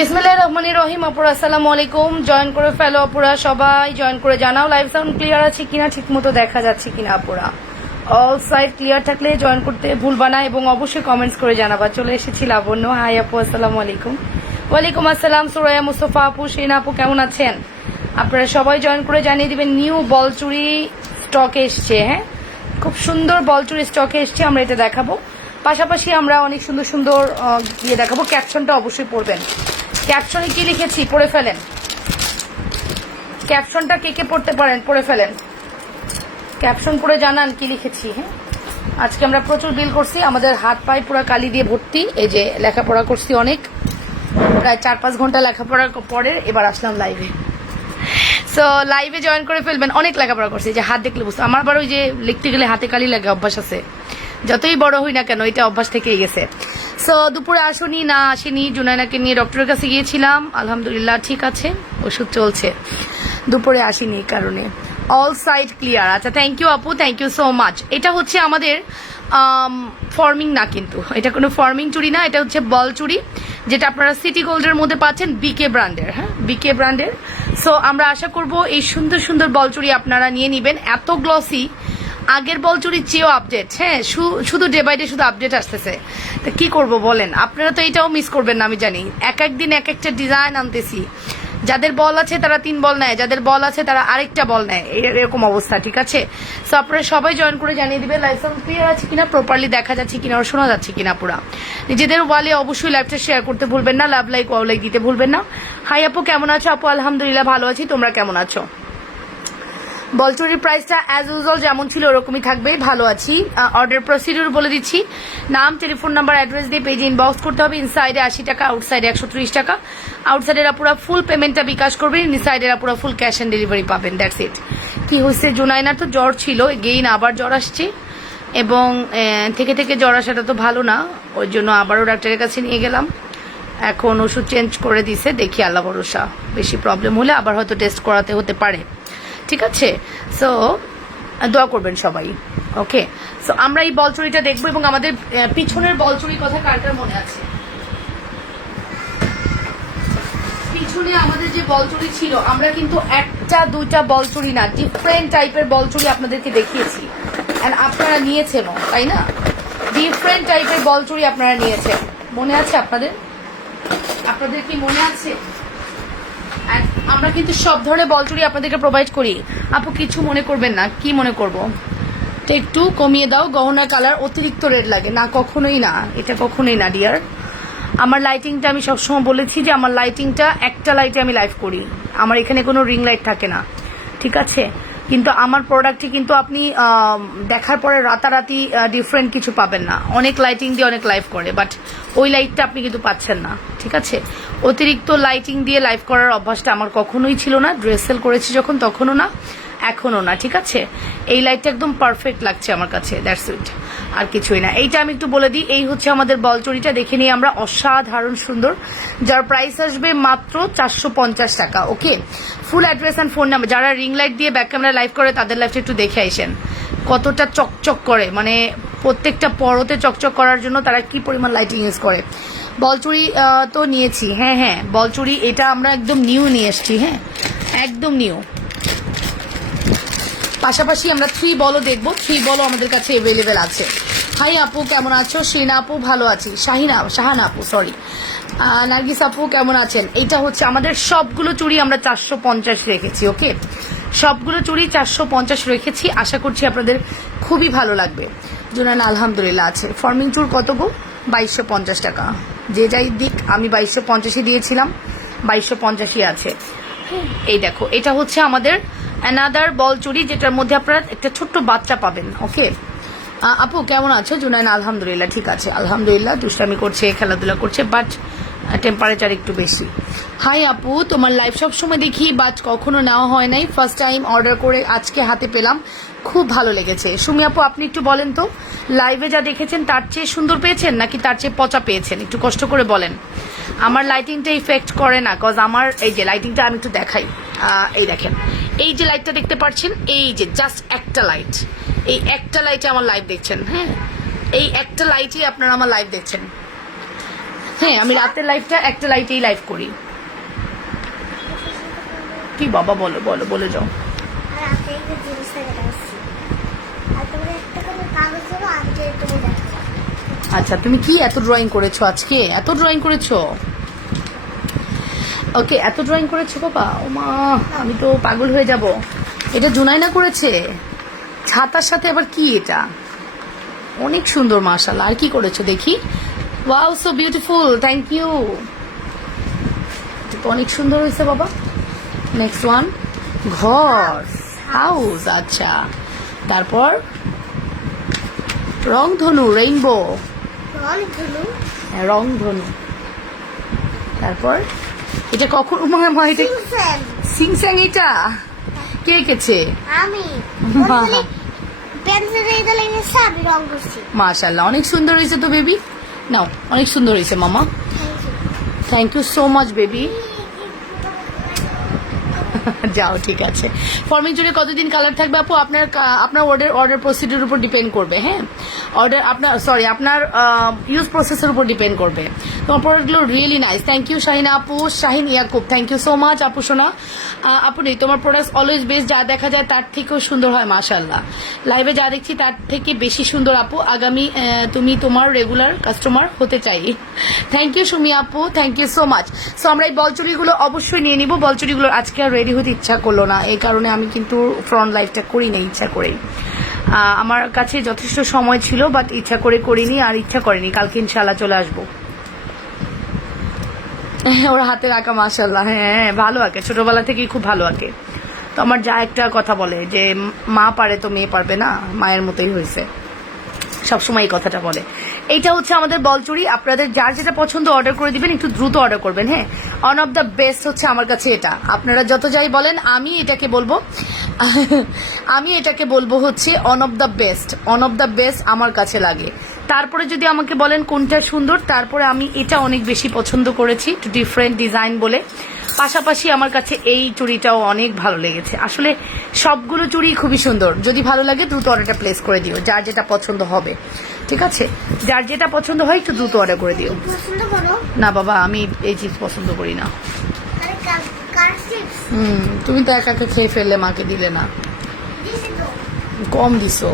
বিসমিল্লাহির রহমানির রহিম। আপুরা আসসালামু আলাইকুম। জয়েন করে ফেলো আপুরা, সবাই জয়েন করে জানাও লাইভ সাউন্ড ক্লিয়ার আছে কিনা, ঠিক মতো দেখা যাচ্ছে কিনা। আপুরা অল সাইড ক্লিয়ার থাকলে জয়েন করতে ভুলবা না এবং অবশ্যই কমেন্টস করে জানাবা। চলে এসেছি লাবণ্য। হাই আপু, আসসালামু আলাইকুম। ওয়ালাইকুম আসসালাম। সুরাইয়া মুস্তফা আপু, শিনা আপু কেমন আছেন? আপনারা সবাই জয়েন করে জানিয়ে দিবেন নিউ বলচুরি স্টকে এসছে। হ্যাঁ, খুব সুন্দর বলচুরি স্টকে এসছে, আমরা এটা দেখাবো। পাশাপাশি আমরা অনেক সুন্দর সুন্দর ইয়ে দেখাবো। ক্যাপশনটা অবশ্যই পড়বেন। ক্যাপশনে কি লিখেছি পড়ে ফেলেন। ক্যাপশনটা কে কে পড়তে পারেন পড়ে ফেলেন। ক্যাপশন পড়ে জানান কি লিখেছি। হ্যাঁ, আজকে আমরা প্রচুর বিল করছি, আমাদের হাত পায়ে পুরো কালি দিয়ে ভর্তি। এই যে লেখাপড়া করছি অনেক, প্রায় 4-5 ঘন্টা লেখাপড়ার পরে এবার আসলাম লাইভে। সো লাইভে জয়েন করে ফেলবেন। অনেক লেখাপড়া করছি, যে হাত দেখলে বুঝতে। আমার আবার ওই যে লিখতে গেলে হাতে কালি লাগে, অভ্যাস আছে, যতই বড় হই না কেন এটা অভ্যাস থেকেই গেছে। সো দুপুরে আসুনি না, আসেনি। জুনাইনাকে নিয়ে ডক্টরের কাছে গিয়েছিলাম, আলহামদুলিল্লাহ ঠিক আছে, ওষুধ চলছে। দুপুরে আসিনি এই কারণে। All side clear. আচ্ছা, থ্যাংক ইউ আপু, থ্যাংক ইউ সো মাচ। এটা হচ্ছে আমাদের ফর্মিং না, কিন্তু এটা কোনো ফর্মিং চুড়ি না, এটা হচ্ছে বল চুড়ি, যেটা আপনারা সিটি গোল্ডের মধ্যে পাচ্ছেন, বিকে ব্র্যান্ডের। হ্যাঁ, বিকে ব্র্যান্ডের। সো আমরা আশা করব এই সুন্দর সুন্দর বল চুড়ি আপনারা নিয়ে নেবেন। এত গ্লসি, আগের বলচুরির চেয়েও আপডেট। হ্যাঁ, শুধু ডে বাই ডে শুধু আপডেট আসতেছে। তো কি করব বলেন, আপনারা তো এটাও মিস করবেন না, আমি জানি। এক একদিন এক একটা ডিজাইন আনতেছি। যাদের বল আছে তারা 3 বল নেয়, যাদের বল আছে তারা আরেকটা বল নেয়, এরকম অবস্থা। ঠিক আছে, সো আপনারা সবাই জয়েন করে জানিয়ে দিবেন লাইভ সাউন্ড ক্লিয়ার আছে কিনা, প্রপারলি দেখা যাচ্ছে কিনা, আর শোনা যাচ্ছে কিনা। পুরা নিজেদের ওয়ালে অবশ্যই লাইভটা শেয়ার করতে ভুলবেন না, লাভ লাইক ওয়াও লাইক দিতে ভুলবেন না। হাই আপু, কেমন আছো? আপু আলহামদুলিল্লাহ ভালো আছি, তোমরা কেমন আছো? বলচুরির প্রাইসটা অ্যাজ ইউজুয়াল যেমন ছিল ওরকমই থাকবে। ভালো আছি। অর্ডার প্রসিডিউর বলে দিচ্ছি। নাম, টেলিফোন নাম্বার, অ্যাড্রেস দিয়ে পেজে ইনবক্স করতে হবে। ইনসাইডে 80 টাকা, আউটসাইডে 130 টাকা। আউটসাইডেরা পুরো ফুল পেমেন্টটা বিকাশ করবেন, ইনসাইডেরা পুরো ফুল ক্যাশ অন ডেলিভারি পাবেন। That's it. কি হয়েছে, জুনাইনার তো জ্বর ছিল, গেইন আবার জ্বর আসছে, এবং থেকে থেকে জ্বর আসাটা তো ভালো না, ওই জন্য আবারও ডাক্তারের কাছে নিয়ে গেলাম। এখন ওষুধ চেঞ্জ করে দিছে, দেখি আল্লাহ ভরসা। বেশি প্রবলেম হলে আবার হয়তো টেস্ট করাতে হতে পারে। ঠিক আছে, সো দোয়া করবেন সবাই। ওকে, সো আমরা এই বলচুরিটা দেখবো, এবং আমাদের পিছনের বলচুরির কথা কার কার মনে আছে? পিছনে আমাদের যে বলচুরি ছিল, আমরা কিন্তু 1-2টা বলচুরি না, ডিফারেন্ট টাইপের বলচুরি আপনাদেরকে দেখিয়েছি, এন্ড আপনারা নিয়েছেনও, তাই না? ডিফারেন্ট টাইপের বলচুরি আপনারা নিয়েছেন, মনে আছে আপনাদের? আপনাদের কি মনে আছে? আমরা কিন্তু সব ধরনের বলচুরি আপনাদেরকে প্রোভাইড করি। আপু কিছু মনে করবেন না। কি মনে করব? একটু কমিয়ে দাও, গহনার কালার অতিরিক্ত রেড লাগে না, কখনোই না, এটা কখনোই না ডিয়ার। আমার লাইটিংটা, আমি সবসময় বলেছি যে আমার লাইটিংটা একটা লাইটে আমি লাইভ করি, আমার এখানে কোনো রিং লাইট থাকে না। ঠিক আছে, কিন্তু আমার প্রোডাক্টটি কিন্তু আপনি দেখার পরে রাতারাতি ডিফারেন্ট কিছু পাবেন না। অনেক লাইটিং দিয়ে অনেক লাইভ করে, বাট ওই লাইটটা আপনি কিন্তু পাচ্ছেন না। ঠিক আছে, অতিরিক্ত লাইটিং দিয়ে লাইভ করার অভ্যাসটা আমার কখনোই ছিল না। ড্রেস সেল করেছি যখন, তখনও না, এখনও না। ঠিক আছে, এই লাইটটা একদম পারফেক্ট লাগছে আমার কাছে, দ্যাটস ইট, আর কিছুই না। এইটা আমি একটু বলে দিই, এই হচ্ছে আমাদের বলচুরিটা, দেখে নিই আমরা। অসাধারণ সুন্দর, যার প্রাইস আসবে মাত্র 450 টাকা। Okay, full address and phone number. যারা রিং লাইট দিয়ে ব্যাক ক্যামেরা লাইভ করে তাদের লাইভটা একটু দেখে আসেন, কতটা চকচক করে, মানে প্রত্যেকটা পরতে চকচক করার জন্য তারা কি পরিমাণ লাইটিং ইউজ করে। বলচুরি তো নিয়েছি, হ্যাঁ হ্যাঁ, বলচুরি এটা আমরা একদম নিউ নিয়ে এসছি। হ্যাঁ, একদম নিউ। পাশাপাশি আমরা 3 বলও দেখবো, 3 বলও আমাদের কাছে অ্যাভেলেবেল আছে। হাই আপু, কেমন আছো? শিনা আপু ভালো আছি। শাহানা আপু, সরি, নার্গিস আপু কেমন আছেন? এইটা হচ্ছে আমাদের সবগুলো চুড়ি আমরা 450 রেখেছি। ওকে, সবগুলো চুড়ি 450 রেখেছি, আশা করছি আপনাদের খুবই ভালো লাগবে। জুনান আলহামদুলিল্লাহ আছে। ফর্মিং চুর কত গো? 2250 টাকা। যে যাই দিক, আমি 2250 দিয়েছিলাম, 2250 আছে। এই দেখো, এটা হচ্ছে আমাদের অ্যানাদার বল চুড়ি, যেটার মধ্যে আপনারা একটা ছোট্ট বাচ্চা পাবেন। ওকে, আপু কেমন আছো? জুনাইন আলহামদুলিল্লাহ ঠিক আছে, আলহামদুলিল্লাহ। দুষ্টামি করছে, খেলাধুলা করছে, বাট টেম্পারেচার একটু বেশি। হাই আপু, তোমার লাইভ সবসময় দেখি, বাট কখনো নেওয়া হয় নাই, ফার্স্ট টাইম অর্ডার করে আজকে হাতে পেলাম, খুব ভালো লেগেছে। সুমি আপু, আপনি একটু বলেন তো, লাইভে যা দেখেছেন তার চেয়ে সুন্দর পেয়েছেন নাকি তার চেয়ে পচা পেয়েছেন? একটু কষ্ট করে বলেন। আমার লাইটিংটা ইফেক্ট করে না, কজ আমার এই যে লাইটিংটা আমি একটু দেখাই, এই দেখেন, এই যে লাইটটা দেখতে পাচ্ছেন, এই যে জাস্ট একটা লাইট, এই একটা লাইটে আমার লাইভ দেখছেন। হ্যাঁ, এই একটা লাইটে আপনারা আমার লাইভ দেখছেন। হ্যাঁ আমি রাতের লাইভটা একটা লাইটেই লাইভ করি। কি বাবা বলো বলো বলে যাও। আচ্ছা তুমি কি এত ড্রয়িং করেছো আজকে? এত ড্রয়িং করেছো? ওকে এত ড্রয়িং করেছো বাবা? ও মা আমি তো পাগল হয়ে যাব। এটা জুনাইনা করেছে ছাতার সাথে, আবার কি এটা? অনেক সুন্দর মাশাআল্লাহ। আর কি করেছো দেখি? Wow so beautiful, thank you. এটা তো অনেক সুন্দর হয়েছে বাবা। নেক্সট ওয়ান, ঘর, হাউস। আচ্ছা তারপর রংধনু, রেইনবো, রংধনু। তারপর এটা কখন মা এটা সিংস্যাং, এটা কে এঁকেছে? আমি মাশাআল্লাহ অনেক সুন্দর হয়েছে তো বেবি। নাও অনেক সুন্দর হয়েছে মামা, thank you so much baby. যাও ঠিক আছে। ফর্মিং জুড়ে কতদিন কালার থাকবে আপু? আপনার আপনার অর্ডার প্রসিডিউর উপর ডিপেন্ড করবে। হ্যাঁ অর্ডার আপনার আপনার ইউজ প্রসেসের উপর ডিপেন্ড করবে। তোমার প্রোডাক্টগুলো really nice, thank you Shahina আপু, Shahin Yakub, thank you so much আপু সোনা। আপু নেই তোমার প্রোডাক্ট অলওয়েজ বেস্ট, যা দেখা যায় তার থেকেও সুন্দর হয় মাশাআল্লাহ। লাইভে যা দেখছি তার থেকে বেশি সুন্দর আপু। আগামী তুমি তোমার রেগুলার কাস্টমার হতে চাই। থ্যাংক ইউ সুমি আপু, thank you so much. So আমরা এই বলচুরিগুলো অবশ্যই নিয়ে নিব। বলচুরিগুলো আজকে আর রেডি হতে ইচ্ছা করলো না, এই কারণে আমি কিন্তু ফ্রন্ট লাইভটা করি না ইচ্ছা করেই। আমার কাছে যথেষ্ট সময় ছিল বাট ইচ্ছা করে করিনি, আর ইচ্ছা করেনি। কালকে ইনশাআল্লাহ চলে আসবো। ওর হাতের আঁকা মাশাআল্লাহ, হ্যাঁ ভালো আঁকে, ছোটবেলা থেকেই খুব ভালো আঁকে। তো আমার যা একটা কথা বলে যে মা পারে তো মেয়ে পারবে না, মায়ের মতোই হয়েছে, সবসময় এই কথাটা বলে। এইটা হচ্ছে আমাদের বলচুরি। আপনাদের যার যেটা পছন্দ অর্ডার করে দিবেন, একটু দ্রুত অর্ডার করবেন। হ্যাঁ ওয়ান অফ দ্য বেস্ট হচ্ছে আমার কাছে এটা। আপনারা যত যাই বলেন আমি এটাকে বলবো হচ্ছে one of the best, one of the best আমার কাছে লাগে। তারপরে যদি আমাকে বলেন কোনটা সুন্দর, তারপরে আমি এটা অনেক বেশি পছন্দ করেছি, একটু ডিফারেন্ট ডিজাইন বলে। পাশাপাশি আমার কাছে এই চুড়িটাও অনেক ভালো লেগেছে। আসলে সবগুলো চুড়ি খুবই সুন্দর। যদি ভালো লাগে দ্রুত অর্ডারটা প্লেস করে দিও, যার যেটা পছন্দ হবে। ঠিক আছে, যার যেটা পছন্দ হয় একটু দ্রুত অর্ডার করে দিও। না বাবা আমি এই চিপস পছন্দ করি না। তুমি তো একা একা খেয়ে ফেললে, মাকে দিলে না। কম দিছো।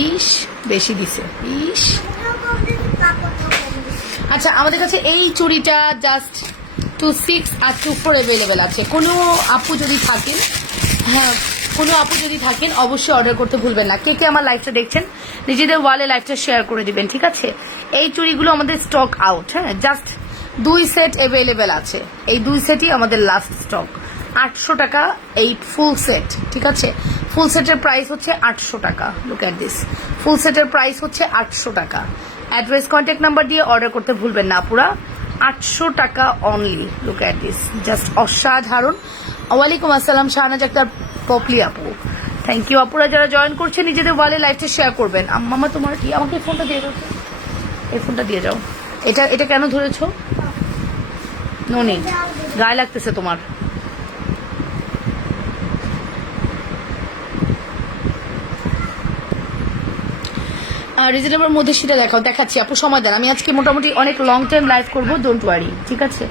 ইস বেশি দিছে, ইস। আচ্ছা আমাদের কাছে এই চুড়িটা জাস্ট 26 আর 24 অ্যাভেলেবেল আছে। কোনো আপু যদি থাকেন, হ্যাঁ কোনো আপু যদি থাকেন অবশ্যই অর্ডার করতে ভুলবেন না। কে কে আমার লাইভটা দেখছেন নিজেদের ওয়ালে লাইভটা শেয়ার করে দিবেন। ঠিক আছে, এই চুড়িগুলো আমাদের স্টক আউট। হ্যাঁ জাস্ট 2 সেট অ্যাভেলেবেল আছে, এই 2 সেটই আমাদের লাস্ট স্টক। 800 টাকা এই ফুল সেট। ঠিক আছে, ফুল সেটের প্রাইস হচ্ছে 800 টাকা। লুক অ্যাট দিস, ফুল সেটের প্রাইস হচ্ছে 800 টাকা। অ্যাড্রেস কন্ট্যাক্ট নাম্বার দিয়ে অর্ডার করতে ভুলবেন না পুরা 800 টাকা only. Look at this, just অসাধারণ। ওয়ালাইকুম আসসালাম শাহনাজ আক্তার পপলি আপু, থ্যাংক ইউ। আপুরা যারা জয়েন করছে নিজেদের ওয়ালে লাইভটা শেয়ার করবেন। মামা তোমার কি, আমাকে এই ফোনটা দিয়ে যাও, এই ফোনটা দিয়ে যাও। এটা এটা কেন ধরেছো? ননি গায়ে লাগতেছে তোমার। রিজনেবলের মধ্যে সেটা দেখাচ্ছি আপু, সময় দেন। আমি আজকে মোটামুটি অনেক লং টাইম লাইভ করবো, ডোন্ট ওয়ারি। ঠিক আছে,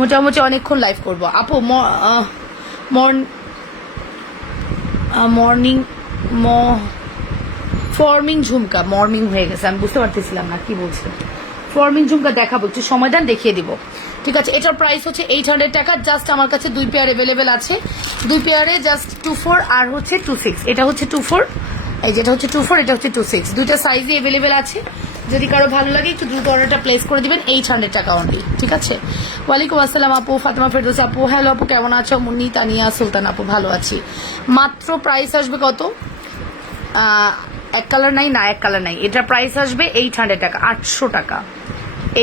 মোটামুটি অনেকক্ষণ লাইভ করবো আপু। মর্নিং ফর্মিং ঝুমকা, মর্নিং হয়ে গেছে, আমি বুঝতে পারতেছিলাম না কি বলছে। ফর্মিং ঝুমকা দেখাবো, একটু সময় দেন দেখিয়ে দিব। ঠিক আছে, এটার প্রাইস হচ্ছে 800 টাকা। জাস্ট আমার কাছে 2 পেয়ার অ্যাভেলেবেল আছে, 2 পেয়ারে জাস্ট 24 আর হচ্ছে 26। এটা হচ্ছে 24, এই যেটা হচ্ছে 24, এটা হচ্ছে 26। দুইটা সাইজই অ্যাভেলেবেল আছে। যদি কারো ভালো লাগে একটু দ্রুত অর্ডারটা প্লেস করে দিবেন, 800 টাকা অনলি। ঠিক আছে, ওয়ালাইকুম আসসালাম আপু, ফাতেমা ফেরদৌস আপু, হ্যালো আপু কেমন আছো? মুন্নি তানিয়া সুলতান আপু, ভালো আছি। মাত্র প্রাইস আসবে কত? এক কালার নাই, না এক কালার নাই। এটা প্রাইস আসবে 800 টাকা, 800 টাকা,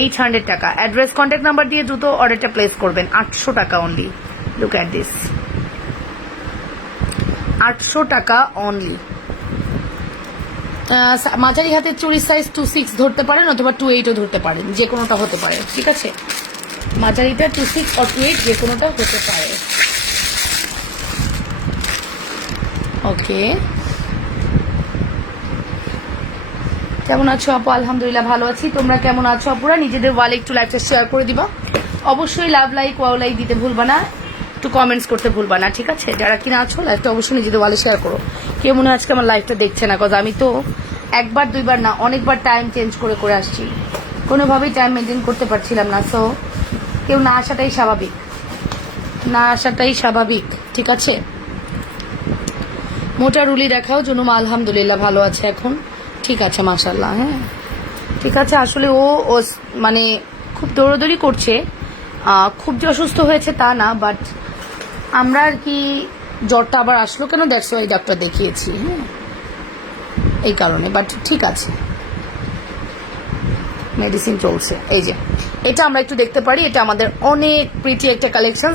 800 টাকা। অ্যাড্রেস কন্ট্যাক্ট নাম্বার দিয়ে দ্রুত অর্ডারটা প্লেস করবেন, 800 টাকা অনলি। লুক অ্যাট দিস, 800 টাকা অনলি। মাঝারি হাতের চুরির সাইজ 26 ধরতে পারেন অথবা 28ও ধরতে পারেন, যে কোনোটা হতে পারে। ঠিক আছে, মাঝারিটা 26 or 28 যে কোনোটা হতে পারে। ওকে কেমন আছো আপু? আলহামদুলিল্লাহ ভালো আছি। তোমরা কেমন আছো আপুরা? নিজেদের ওয়ালে একটু লাইভটা শেয়ার করে দিবা। অবশ্যই লাভ লাইক ওয়াও লাইক দিতে ভুলবা না, একটু কমেন্টস করতে ভুলবা না, ঠিক আছে? যারা কিনা আছো লাইভটা অবশ্যই নিজেদের ওয়ালে শেয়ার করো। কেউ মনে হয় আজকে আমার লাইভটা দেখছে না, কজ আমি তো একবার দুইবার না অনেকবার টাইম চেঞ্জ করে করে আসছি, কোনোভাবেই টাইম মেনটেন করতে পারছিলাম না। সো কেউ না আসাটাই স্বাভাবিক, না আসাটাই স্বাভাবিক, ঠিক আছে? মোটা রুলি দেখাও। জুনুমা আলহামদুলিল্লাহ ভালো আছে এখন, ঠিক আছে মাশাল্লাহ। হ্যাঁ ঠিক আছে। আসলে ও মানে খুব দৌড়াদৌড়ি করছে, খুব যে অসুস্থ হয়েছে তা না, বাট আমরা আর কি জ্বরটা আবার আসলো কেন, দ্যাটস ওয়াই ডাক্তার দেখিয়েছি। হ্যাঁ এই কারণে, বাট ঠিক আছে, মেডিসিন চলছে। এই যে এটা আমরা একটু দেখতে পারি, এটা আমাদের অনেক প্রিটি একটা কালেকশন,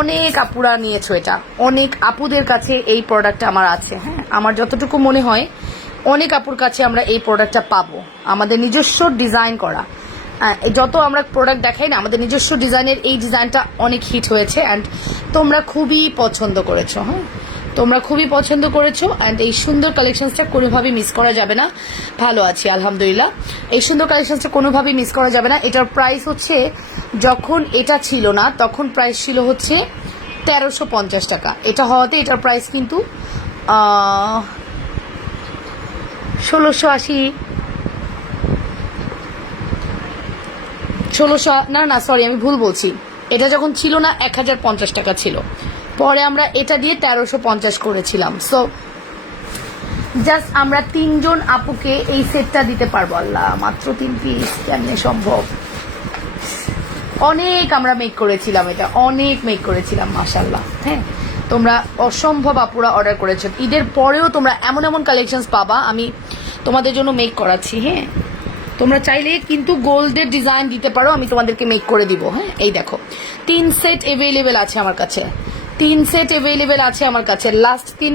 অনেক আপুরা নিয়েছো এটা, অনেক আপুদের কাছে এই প্রোডাক্টটা আমার আছে। হ্যাঁ আমার যতটুকু মনে হয় অনেক আপুর কাছে আমরা এই প্রোডাক্টটা পাবো, আমাদের নিজস্ব ডিজাইন করা। যত আমরা প্রোডাক্ট দেখাই না, আমাদের নিজস্ব ডিজাইনের এই ডিজাইনটা অনেক হিট হয়েছে অ্যান্ড তোমরা খুবই পছন্দ করেছো। হ্যাঁ তোমরা খুবই পছন্দ করেছো অ্যান্ড এই সুন্দর কালেকশনসটা কোনোভাবেই মিস করা যাবে না। ভালো আছি আলহামদুলিল্লাহ। এই সুন্দর কালেকশনসটা কোনোভাবেই মিস করা যাবে না। এটার প্রাইস হচ্ছে, যখন এটা ছিল না তখন প্রাইস ছিল হচ্ছে 1350 টাকা। এটা হওয়াতে এটার প্রাইস কিন্তু 1680, 1600 না সরি আমি ভুল বলছি, এটা যখন ছিল না 1050 টাকা ছিল, পরে আমরা এটা দিয়ে 1350 করেছিলাম। সো জাস্ট আমরা 3 জন আপুকে এই সেটটা দিতে পারবো। আল্লাহ, মাত্র 3 পিস, কেমনে সম্ভব? অনেক আমরা মেক করেছিলাম, এটা অনেক মেক করেছিলাম মাশাল্লাহ। হ্যাঁ তোমরা অসম্ভব আপুরা অর্ডার করেছো, ঈদের পরেও তোমরা এমন এমন কালেকশনস পাবা আমি তোমাদের জন্য মেক করাচ্ছি। হ্যাঁ তোমরা চাইলে কিন্তু গোল্ডের ডিজাইন দিতে পারো, আমি তোমাদেরকে মেক করে দিব। হ্যাঁ এই দেখো 3 সেট এভেলেবেল আছে আমার কাছে, 3 সেট এভেলেবেল আছে আমার কাছে, লাস্ট 3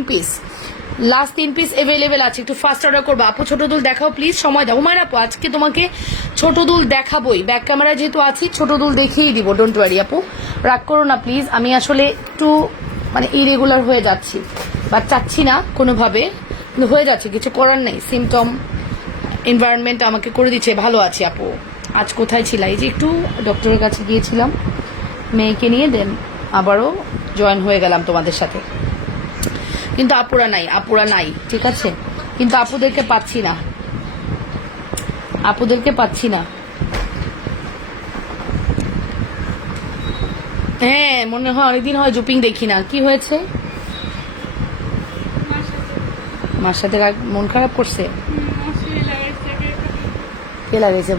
পিস এভেলেবেল আছে। একটু ফাস্ট অর্ডার করবো আপু। ছোট দুল দেখাও প্লিজ, সময় দাও। হুমায়রা আপু আজকে তোমাকে ছোট দুল দেখাবোই, ব্যাক ক্যামেরা যেহেতু আছি ছোট দুল দেখিয়েই দিব, ডোন্ট ওয়ারি আপু, রাগ করো না প্লিজ। আমি আসলে একটু মানে ইরেগুলার হয়ে যাচ্ছি, বা চাচ্ছি না কোনোভাবে, কিন্তু হয়ে যাচ্ছে, কিছু করার নেই। সিমটম এনভায়রনমেন্ট আমাকে করে দিচ্ছে। ভালো আছি আপু। আজ কোথায় ছিলা? এই যে একটু ডক্টরের কাছে গিয়েছিলাম মেয়েকে নিয়ে, দেন আবারও জয়েন হয়ে গেলাম তোমাদের সাথে। কিন্তু আপুরা নাই, ঠিক আছে? কিন্তু আপুদেরকে পাচ্ছি না। হ্যাঁ মনে হয় অনেকদিন হয় জুপিং দেখি না। কি হয়েছে? মার সাথে মন খারাপ করছে? কে লাগাইছে?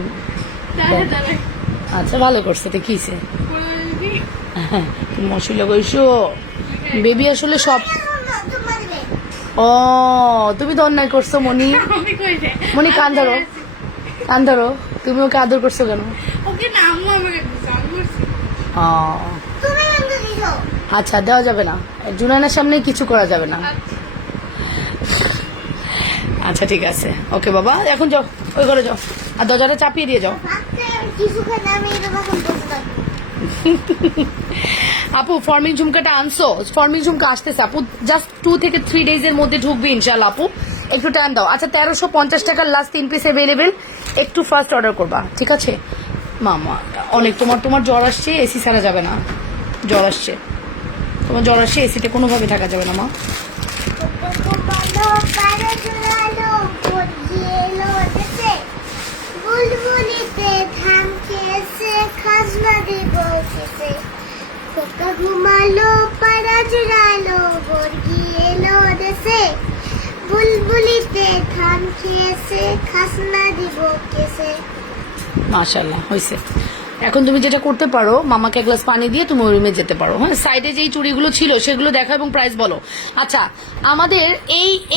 আচ্ছা ভালো করছে, তো কিছে মশি লাগাইছো বেবি? আসলে সব ও তুমি তো অন্যায় করছো মনি। মনি কান ধরো, তুমি ওকে আদর করছো কেন? আচ্ছা দেওয়া যাবে না, জুনায়নার সামনে কিছু করা যাবে না। আচ্ছা ঠিক আছে, ওকে বাবা, এখন যাও ওই ঘরে যাও আর দরজাটা চাপিয়ে দিয়ে যাও। আপু ফর্মিং ঝুমকাটা আনছো? ফর্মিং ঝুমকা আসতেছে আপু, জাস্ট 2 থেকে 3 ডেজের মধ্যে ঢুকবে ইনশাল্লাহ আপু, একটু টাইম দাও। আচ্ছা 1350 টাকার লাস্ট 3 পিস অ্যাভেলেবেল, একটু ফার্স্ট অর্ডার করবা, ঠিক আছে? মামা অনেক তোমার জ্বর আসছে, এসি ছাড়া যাবে না, জ্বর আসছে, তোমার জ্বর আসছে, এসিতে কোনোভাবে থাকা যাবে না মা। বুলবুলিতে ধান খেয়েছে, খাজনা দিব খেতে, খোকা ঘুমালো, পাড়া জুড়ালো, বর্গি এলো দেশে, বুলবুলিতে ধান খেয়েছে, খাজনা দিব কেসে। মাশাআল্লাহ হয়েছে। এখন তুমি যেটা করতে পারো, মামাকে এক গ্লাস পানি দিয়ে তুমি ওই রুমে যেতে পারো। হ্যাঁ সাইডে যেই চুড়িগুলো ছিল সেগুলো দেখো এবং প্রাইস বলো। আচ্ছা আমাদের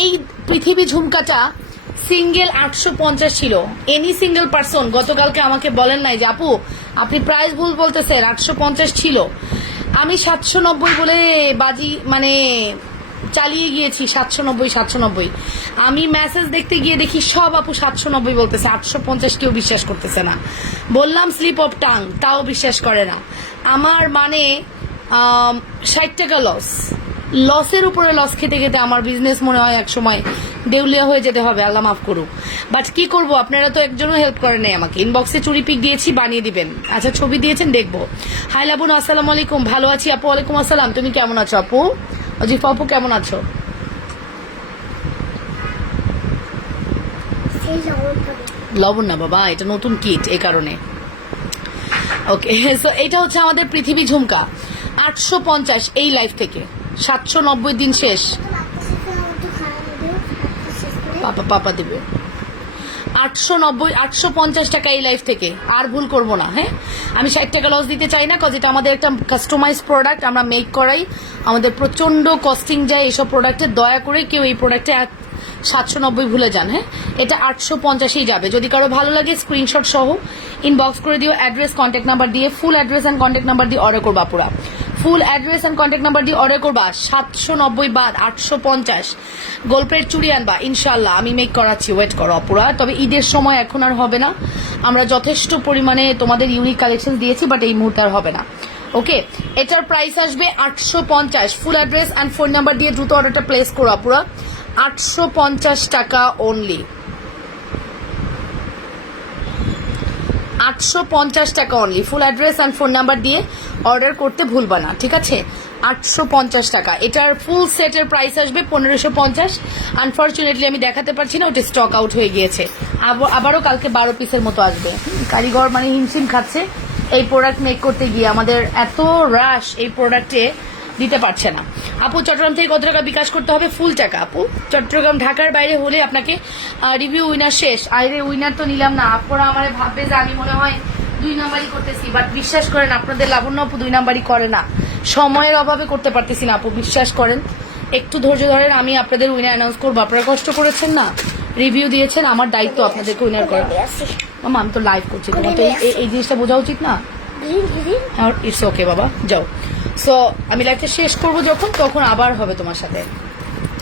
এই পৃথিবী ঝুমকাটা সিঙ্গেল 850 ছিল। এনি সিঙ্গেল পার্সন গতকালকে আমাকে বলেন নাই যে আপু আপনি প্রাইস ভুল বলতেছেন, 850 ছিল। আমি 790 বলে বাজি মানে চালিয়ে গিয়েছি, 790। আমি মেসেজ দেখতে গিয়ে দেখি সব আপু 790 বলতেছে, 850 কেউ বিশ্বাস করতেছে না। বললাম স্লিপ অফ টাং, তাও বিশ্বাস করে না। আমার মানে 60 টাকা লস, লসের উপরে লস খেতে খেতে আমার বিজনেস মনে হয় এক সময় দেউলিয়া হয়ে যেতে হবে, আল্লাহ মাফ করুক। বাট কি করব, আপনারা তো একজনও হেল্প করেন নাই আমাকে। ইনবক্সে চুরি পিক দিয়েছি, বানিয়ে দিবেন। আচ্ছা ছবি দিয়েছেন, দেখবো। হাই লাবুন, আসসালামু আলাইকুম। ভালো আছি আপু। ওয়ালাইকুম আসসালাম। তুমি কেমন আছো আপু? অজিফা আপু কেমন আছো? লবণ না বাবা, এটা নতুন কিট, এই কারণে। ওকে, সো এটা হচ্ছে আমাদের পৃথিবী ঝুমকা 850 এই লাইফ থেকে। 790 দিন শেষ। পাপা দেবে 890 850 টাকা এই লাইফ থেকে। আর ভুল করব না, হ্যাঁ। আমি 60 টাকা লস দিতে চাই না, কজ এটা আমাদের একটা কাস্টমাইজ প্রোডাক্ট, আমরা মেক করাই, আমাদের প্রচন্ড কস্টিং যায় এইসব প্রোডাক্টে। দয়া করে কেউ এই প্রোডাক্টে 790 ভুলে যান, হ্যাঁ। এটা 850ই যাবে। যদি কারো ভালো লাগে স্ক্রিনশট সহ ইনবক্স করে দিও, অ্যাড্রেস কন্ট্যাক্ট নাম্বার দিয়ে, ফুল অ্যাড্রেস অ্যান্ড কন্ট্যাক্ট নাম্বার দিয়ে অর্ডার করবা পুরা। ফুল অ্যাড্রেস অ্যান্ড কন্ট্যাক্ট নাম্বার দিয়ে অর্ডার করবা। 790 বাদ 850 গোল্ডের চুড়ি আনবা ইনশাল্লাহ। আমি মেক করাচ্ছি, ওয়েট করো অপুরা। তবে ঈদের সময় এখন আর হবে না, আমরা যথেষ্ট পরিমাণে তোমাদের ইউনিক কালেকশন দিয়েছি, বাট এই মুহূর্তে আর হবে না। ওকে, এটার প্রাইস আসবে 850। ফুল অ্যাড্রেস অ্যান্ড ফোন নাম্বার দিয়ে দ্রুত অর্ডারটা প্লেস করো অপুরা। 850 টাকা অনলি, 850 টাকা only. Full address and phone number দিয়ে অর্ডার করতে ভুলবা না, ঠিক আছে। 850 টাকা। এটার ফুল সেটের প্রাইস আসবে 1550। আনফর্চুনেটলি আমি দেখাতে পারছি না, ওটা স্টক আউট হয়ে গিয়েছে। আবারও কালকে 12 পিসের মতো আসবে। কারিগর মানে হিমশিম খাচ্ছে এই প্রোডাক্ট মেক করতে গিয়ে, আমাদের এত রাশ এই প্রোডাক্টে দিতে পারছে না। আপু চট্টগ্রাম থেকে কত টাকা বিকাশ করতে হবে? ফুল টাকা আপু। চট্টগ্রাম ঢাকার বাইরে হলে আপনাকে রিভিউ উইনার শেষ। আরে উইনার তো নিলাম না, আপনারা আমার ভাববে যে আমি মনে হয় 2 নাম্বারই করতেছি, বাট বিশ্বাস করেন আপনাদের লাবণ্য আপু 2 নাম্বারই করে না, সময়ের অভাবে করতে পারতেছি না আপু, বিশ্বাস করেন। একটু ধৈর্য ধরেন, আমি আপনাদের উইনার অ্যানাউন্স করবো। আপনারা কষ্ট করেছেন না, রিভিউ দিয়েছেন, আমার দায়িত্ব আপনাদেরকে উইনার করা। মামা আমি তো লাইভ করছি, তোমার তো এই জিনিসটা বোঝা উচিত না। ইটস ওকে বাবা, যাও। সো আমি লাইভটা শেষ করবো যখন, তখন আবার হবে তোমার সাথে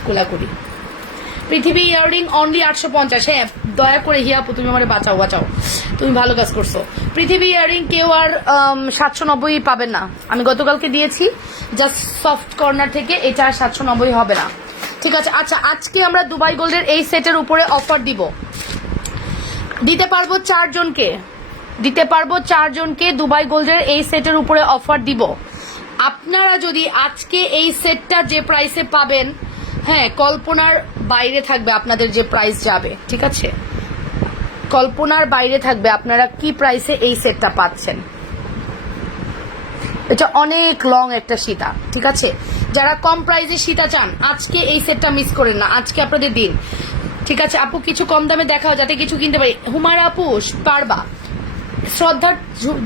কোলাকুলি। পৃথিবী ইয়াররিং অনলি 850। হ্যাঁ দয়া করে হিয়া আপু তুমি আমার বাঁচাও, তুমি ভালো কাজ করছো। পৃথিবী ইয়াররিং কেউ আর 790 পাবেন না, আমি গতকালকে দিয়েছি জাস্ট সফট কর্নার থেকে। এটা আর 790 হবে না, ঠিক আছে। আচ্ছা আজকে আমরা দুবাই গোল্ডের এই সেটের উপরে অফার দিতে পারবো 4 জনকে দুবাই গোল্ডের এই সেটের উপরে অফার দিব। আপনারা যদি আজকে এই সেটটা যে প্রাইসে পাবেন, হ্যাঁ কল্পনার বাইরে থাকবে আপনাদের যে প্রাইস যাবে, ঠিক আছে। কল্পনার বাইরে থাকবে আপনারা কি প্রাইসে এই সেটটা পাচ্ছেন। এটা অনেক লং একটা সীতা, ঠিক আছে। যারা কম প্রাইসে সীতা চান আজকে এই সেটটা মিস করেন না, আজকে আপনাদের দিন, ঠিক আছে। আপু কিছু কম দামে দেখাও যাতে কিছু কিনতে পারি। হুমায়রা আপু পারবা, শ্রদ্ধার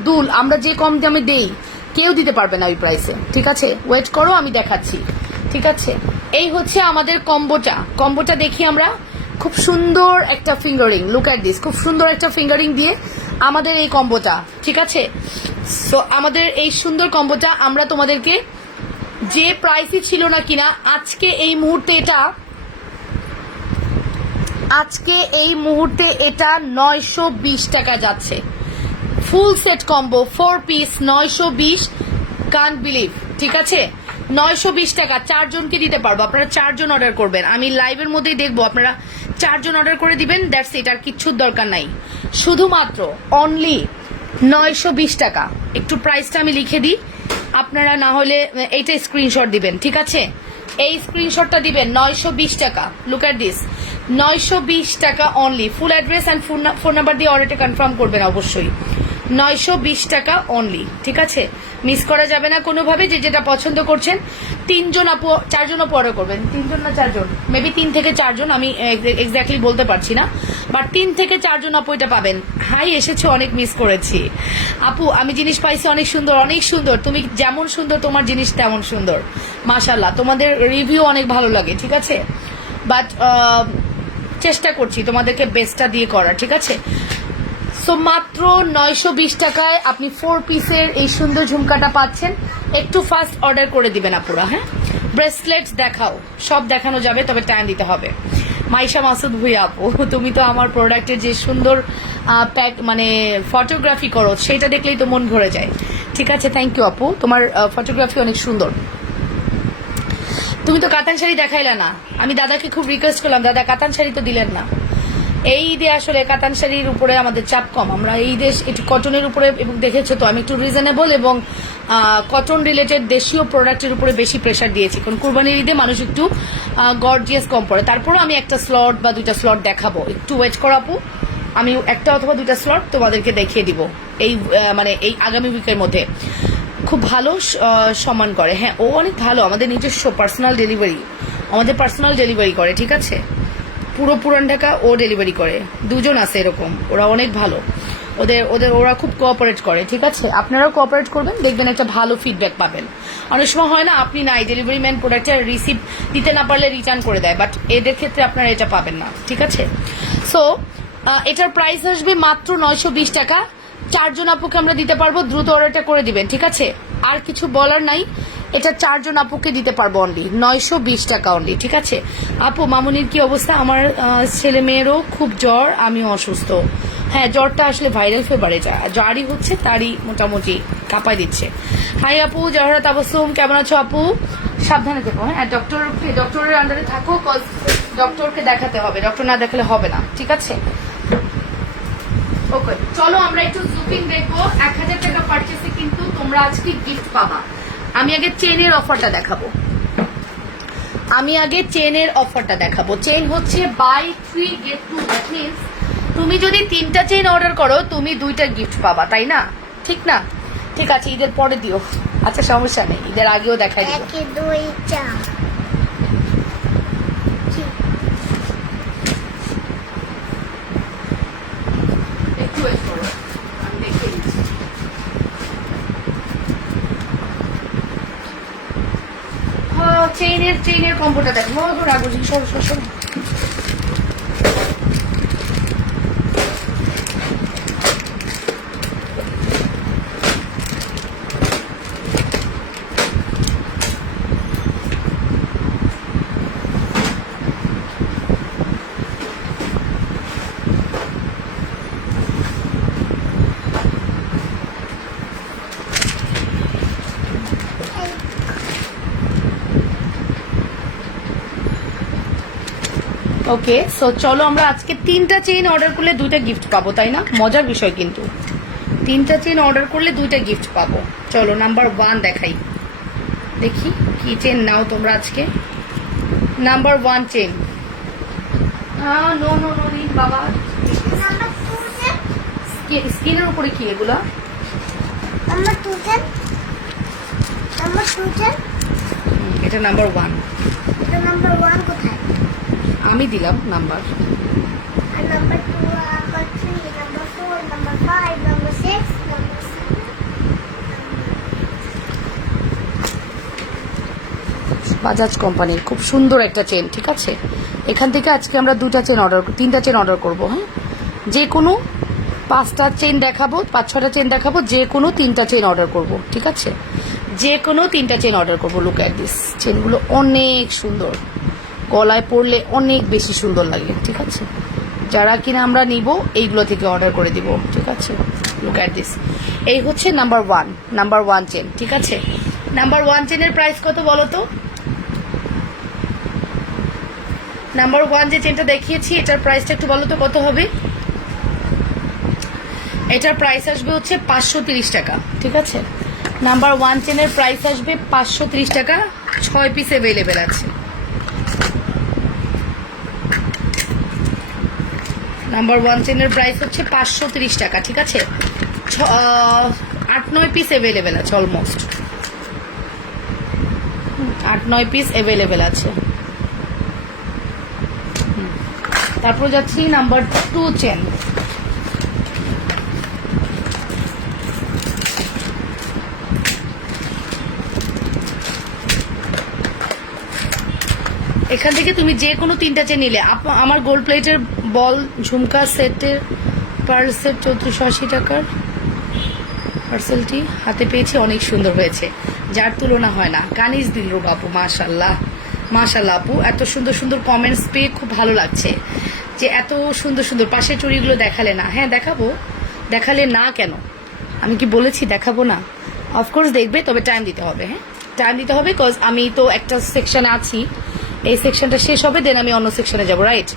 দুল আমরা যে কম দামে দেই কেউ দিতে পারবে না ওই প্রাইসে, ঠিক আছে। ওয়েট করো আমি দেখাচ্ছি, ঠিক আছে। এই হচ্ছে আমাদের কম্বোটা দেখি আমরা। খুব সুন্দর একটা ফিঙ্গারিং, লুক অ্যাট দিস, খুব সুন্দর একটা ফিঙ্গারিং দিয়ে আমাদের এই কম্বোটা, ঠিক আছে। সো আমাদের এই সুন্দর কম্বোটা আমরা তোমাদেরকে যে প্রাইসই ছিল না কিনা আজকে এই মুহূর্তে এটা 920 টাকা যাচ্ছে। Full set combo 4 piece 920, can't believe, ঠিক আছে। 920 টাকা 4 জনকে দিতে পারবো। আপনারা 4 জন অর্ডার করবেন, আমি লাইভের মধ্যেই দেখবো আপনারা 4 জন অর্ডার করে দিবেন, দ্যাটস ইট, আর কিচ্ছুর দরকার নাই। শুধুমাত্র অনলি 920 টাকা। একটু প্রাইসটা আমি লিখে দিই, আপনারা না হলে এইটা স্ক্রিনশট দিবেন, ঠিক আছে। এই স্ক্রিনশটটা দিবেন 920 টাকা। লুক অ্যাট দিস, 920 টাকা only. Full address and phone number দিয়ে অর্ডারটা কনফার্ম করবেন অবশ্যই। 920 টাকা অনলি, ঠিক আছে। মিস করা যাবে না কোনোভাবে। যেটা পছন্দ করছেন 3 জন আপু 4 জন আপু অর্ডার করবেন। 3 জন না 4 জন, মেবি 3 থেকে 4 জন, আমি এক্স্যাক্টলি বলতে পারছি না, বাট 3 থেকে 4 জন আপু এটা পাবেন। হাই এসেছে, অনেক মিস করেছি আপু, আমি জিনিস পাইছি অনেক সুন্দর, অনেক সুন্দর। তুমি যেমন সুন্দর তোমার জিনিস তেমন সুন্দর, মাশাআল্লাহ। তোমাদের রিভিউ অনেক ভালো লাগে, ঠিক আছে। বাট চেষ্টা করছি তোমাদেরকে বেস্টটা দিয়ে করার, ঠিক আছে। সো মাত্র 920 টাকায় আপনি 4 পিসের এই সুন্দর ঝুমকাটা পাচ্ছেন। একটু ফাস্ট অর্ডার করে দিবেন আপুরা, হ্যাঁ। ব্রেসলেটস দেখাও, সব দেখানো যাবে, তবে টাইম দিতে হবে। মাইশা মাসুদ ভুইয়া আপু, তুমি তো আমার প্রোডাক্টের যে সুন্দর প্যাক মানে ফটোগ্রাফি করো সেটা দেখলেই তো মন ভরে যায়, ঠিক আছে। থ্যাংক ইউ আপু, তোমার ফটোগ্রাফি অনেক সুন্দর। তুমি তো কাতান শাড়ি দেখাইলা না, আমি দাদাকে খুব রিকোয়েস্ট করলাম, দাদা কাতান শাড়ি তো দিলেন না। এই ঈদে আসলে কাতান শাড়ির উপরে আমাদের চাপ কম, আমরা এই দেশ একটু কটনের উপরে, এবং দেখেছো তো আমি একটু রিজনেবল এবং কটন রিলেটেড দেশীয় প্রোডাক্টের উপরে বেশি প্রেশার দিয়েছি, কারণ কুরবানির ঈদে মানুষ একটু গর্জিয়াস কম পড়ে। তারপরও আমি একটা স্লট বা দুইটা স্লট দেখাবো, একটু ওয়েট করাবো, আমি একটা অথবা দুইটা স্লট তোমাদেরকে দেখিয়ে দিব এই মানে এই আগামী উইকের মধ্যে। খুব ভালো সম্মান করে, হ্যাঁ ও অনেক ভালো, আমাদের নিজস্ব পার্সোনাল ডেলিভারি করে, ঠিক আছে। পুরো পুরান ঢাকা ও ডেলিভারি করে, দুজন আছে এরকম, ওরা অনেক ভালো, ওরা খুব কোঅপারেট করে, ঠিক আছে। আপনারাও কোঅপারেট করবেন, দেখবেন একটা ভালো ফিডব্যাক পাবেন। অনেক সময় হয় না, আপনি নাই ডেলিভারি ম্যান প্রোডাক্টের রিসিভ দিতে না পারলে রিটার্ন করে দেয়, বাট এদের ক্ষেত্রে আপনারা এটা পাবেন না, ঠিক আছে। সো এটার প্রাইস আসবে মাত্র 920 টাকা। 4 জন আপুকে আমরা দিতে পারবো, দ্রুত অর্ডারটা করে দিবেন, ঠিক আছে। আর কিছু বলার নাই, এটা 4 জন আপুকে দিতে পারবো অনলি 920 টাকা অনলি, ঠিক আছে। আপু মামুনির কি অবস্থা? আমার ছেলে মেয়েরও খুব জ্বর, আমিও অসুস্থ। হ্যাঁ, জ্বরটা আসলে ভাইরাল ফিভারে যারই হচ্ছে তারই মোটামুটি কাঁপাই দিচ্ছে। হাই আপু, জহরা তাবাসসুম, কেমন আছো আপু? সাবধানে থেকো, হ্যাঁ ডক্টরের আন্ডারে থাকো, কজ ডক্টরকে দেখাতে হবে, ডক্টর না দেখালে হবে না, ঠিক আছে। ওকে, চলো আমরা একটু জুপিং দেখবো। 1000 টাকা পারচেসে কিন্তু তোমরা আজকে গিফট পাবা। আমি আগে চেনের অফারটা দেখাবো। চেন হচ্ছে বাই 3 গেট 2, দ্যাট মিন্স তুমি যদি 3টা চেন অর্ডার করো তুমি 2টা গিফট পাবা, তাই না? ঠিক না? ঠিক আছে, ঈদের পরে দিও, আচ্ছা সমস্যা নেই, ঈদের আগেও দেখাই দিও। 1 2 4 একটু ওয়েট করো, আমি দেখিয়ে দিচ্ছি। চেইনের কম্বোটা দেখো, রাগুজি সর। ওকে, সো চলো আমরা আজকে 3টা চেইন অর্ডার করলে 2টা গিফট পাবো, তাই না? মজার বিষয় কিন্তু, 3টা চেইন অর্ডার করলে 2টা গিফট পাবো। চলো নাম্বার 1 দেখাই, দেখি কি চেন নাও তোমরা আজকে। নাম্বার 1 চেন, নো বাবা, নাম্বার 2 চেন, স্কিনের উপরে কি এগুলা? নাম্বার 2 চেন, এটা নাম্বার 1। এটা নাম্বার 1 কোথায়? আমি দিলাম নাম্বার। আর number 2, number 3, number 4, number 5, number 6, number 7। Bajaj কোম্পানির খুব সুন্দর একটা চেন, ঠিক আছে। এখান থেকে আজকে আমরা 3টা চেন অর্ডার করবো, হ্যাঁ। যে কোনো 5টা চেন দেখাবো, 5-6টা চেন দেখাবো, যে কোনো 3টা চেন অর্ডার করবো, ঠিক আছে। যে কোনো 3টা চেন অর্ডার করবো। লুক অ্যাট দিস, চেনগুলো অনেক সুন্দর, গলায় পরলে অনেক বেশি সুন্দর লাগে, ঠিক আছে। যারা কিনা আমরা নিব এইগুলো থেকে অর্ডার করে দিব, ঠিক আছে। লুক অ্যাট দিস, এই হচ্ছে নাম্বার 1 চেন, ঠিক আছে। নাম্বার 1 চেনের প্রাইস কত বলো তো? নাম্বার 1 যে চেনটা দেখিয়েছি এটার প্রাইসটা একটু বলো তো কত হবে? এটার প্রাইস আসবে হচ্ছে 530 টাকা, ঠিক আছে। নাম্বার 1 চেনের প্রাইস আসবে 530 টাকা, 6 পিস অ্যাভেলেবেল আছে। নাম্বার 1 চেনের প্রাইস হচ্ছে 530 টাকা, ঠিক আছে। 8-9 পিস অ্যাভেলেবেল আছে, অলমোস্ট 8-9 পিস অ্যাভেলেবেল আছে। তারপর যাচ্ছি নাম্বার 2 চেন। এখান থেকে তুমি যে কোনো 3টা চেন নিলে, আমার গোল্ড প্লেটের বল ঝুমকা সেটের পার্ল সেট 1480 টাকার পার্সেলটি হাতে পেয়েছি, অনেক সুন্দর হয়েছে, যার তুলনা হয় না। কানিজ দিলরুব আপু, মাশাল্লাহ আপু, এত সুন্দর সুন্দর কমেন্টস পেয়ে খুব ভালো লাগছে যে এত সুন্দর সুন্দর। পাশের চুড়িগুলো দেখালে না? হ্যাঁ দেখাবো, দেখালে না কেন? আমি কি বলেছি দেখাবো না? অফকোর্স দেখবে, তবে টাইম দিতে হবে, হ্যাঁ টাইম দিতে হবে, বিকজ আমি তো একটা সেকশনে আছি, এই সেকশনটা শেষ হবে, দেন আমি অন্য সেকশনে যাব, রাইট?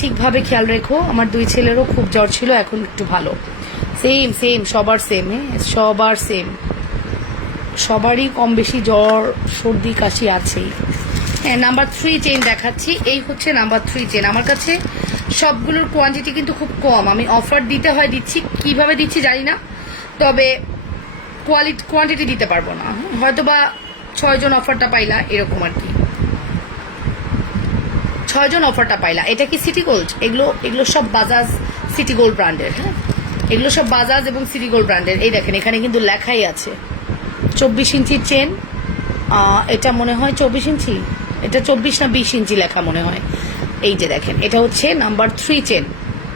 ঠিকভাবে খেয়াল রেখো। আমার 2 ছেলেরও খুব জ্বর ছিল, এখন একটু ভালো। সেম সেম, সবার সেম, হ্যাঁ সবার সেম, সবারই কম বেশি জ্বর সর্দি কাশি আছেই। হ্যাঁ, নাম্বার 3 চেন দেখাচ্ছি। এই হচ্ছে নাম্বার 3 চেন। আমার কাছে সবগুলোর কোয়ান্টিটি কিন্তু খুব কম, আমি অফার দিতে হয় দিচ্ছি, কিভাবে দিচ্ছি জানি না, তবে কোয়ান্টিটি দিতে পারবো না। হয়তো বা 6 জন অফারটা পাইলা, এরকম আর কি, 6 জন অফারটা পাইলা। এটা কি সিটি গোল্ড? এগুলো সব বাজাজ সিটি গোল্ড ব্র্যান্ডের। হ্যাঁ, এগুলো সব বাজাজ এবং সিটি গোল্ড ব্র্যান্ডের। এই দেখেন, এখানে কিন্তু লেখাই আছে 24 ইঞ্চির চেন। এটা মনে হয় 24 ইঞ্চি, এটা 24 না 20 ইঞ্চি লেখা মনে হয়। এই যে দেখেন, এটা হচ্ছে number 3 chain,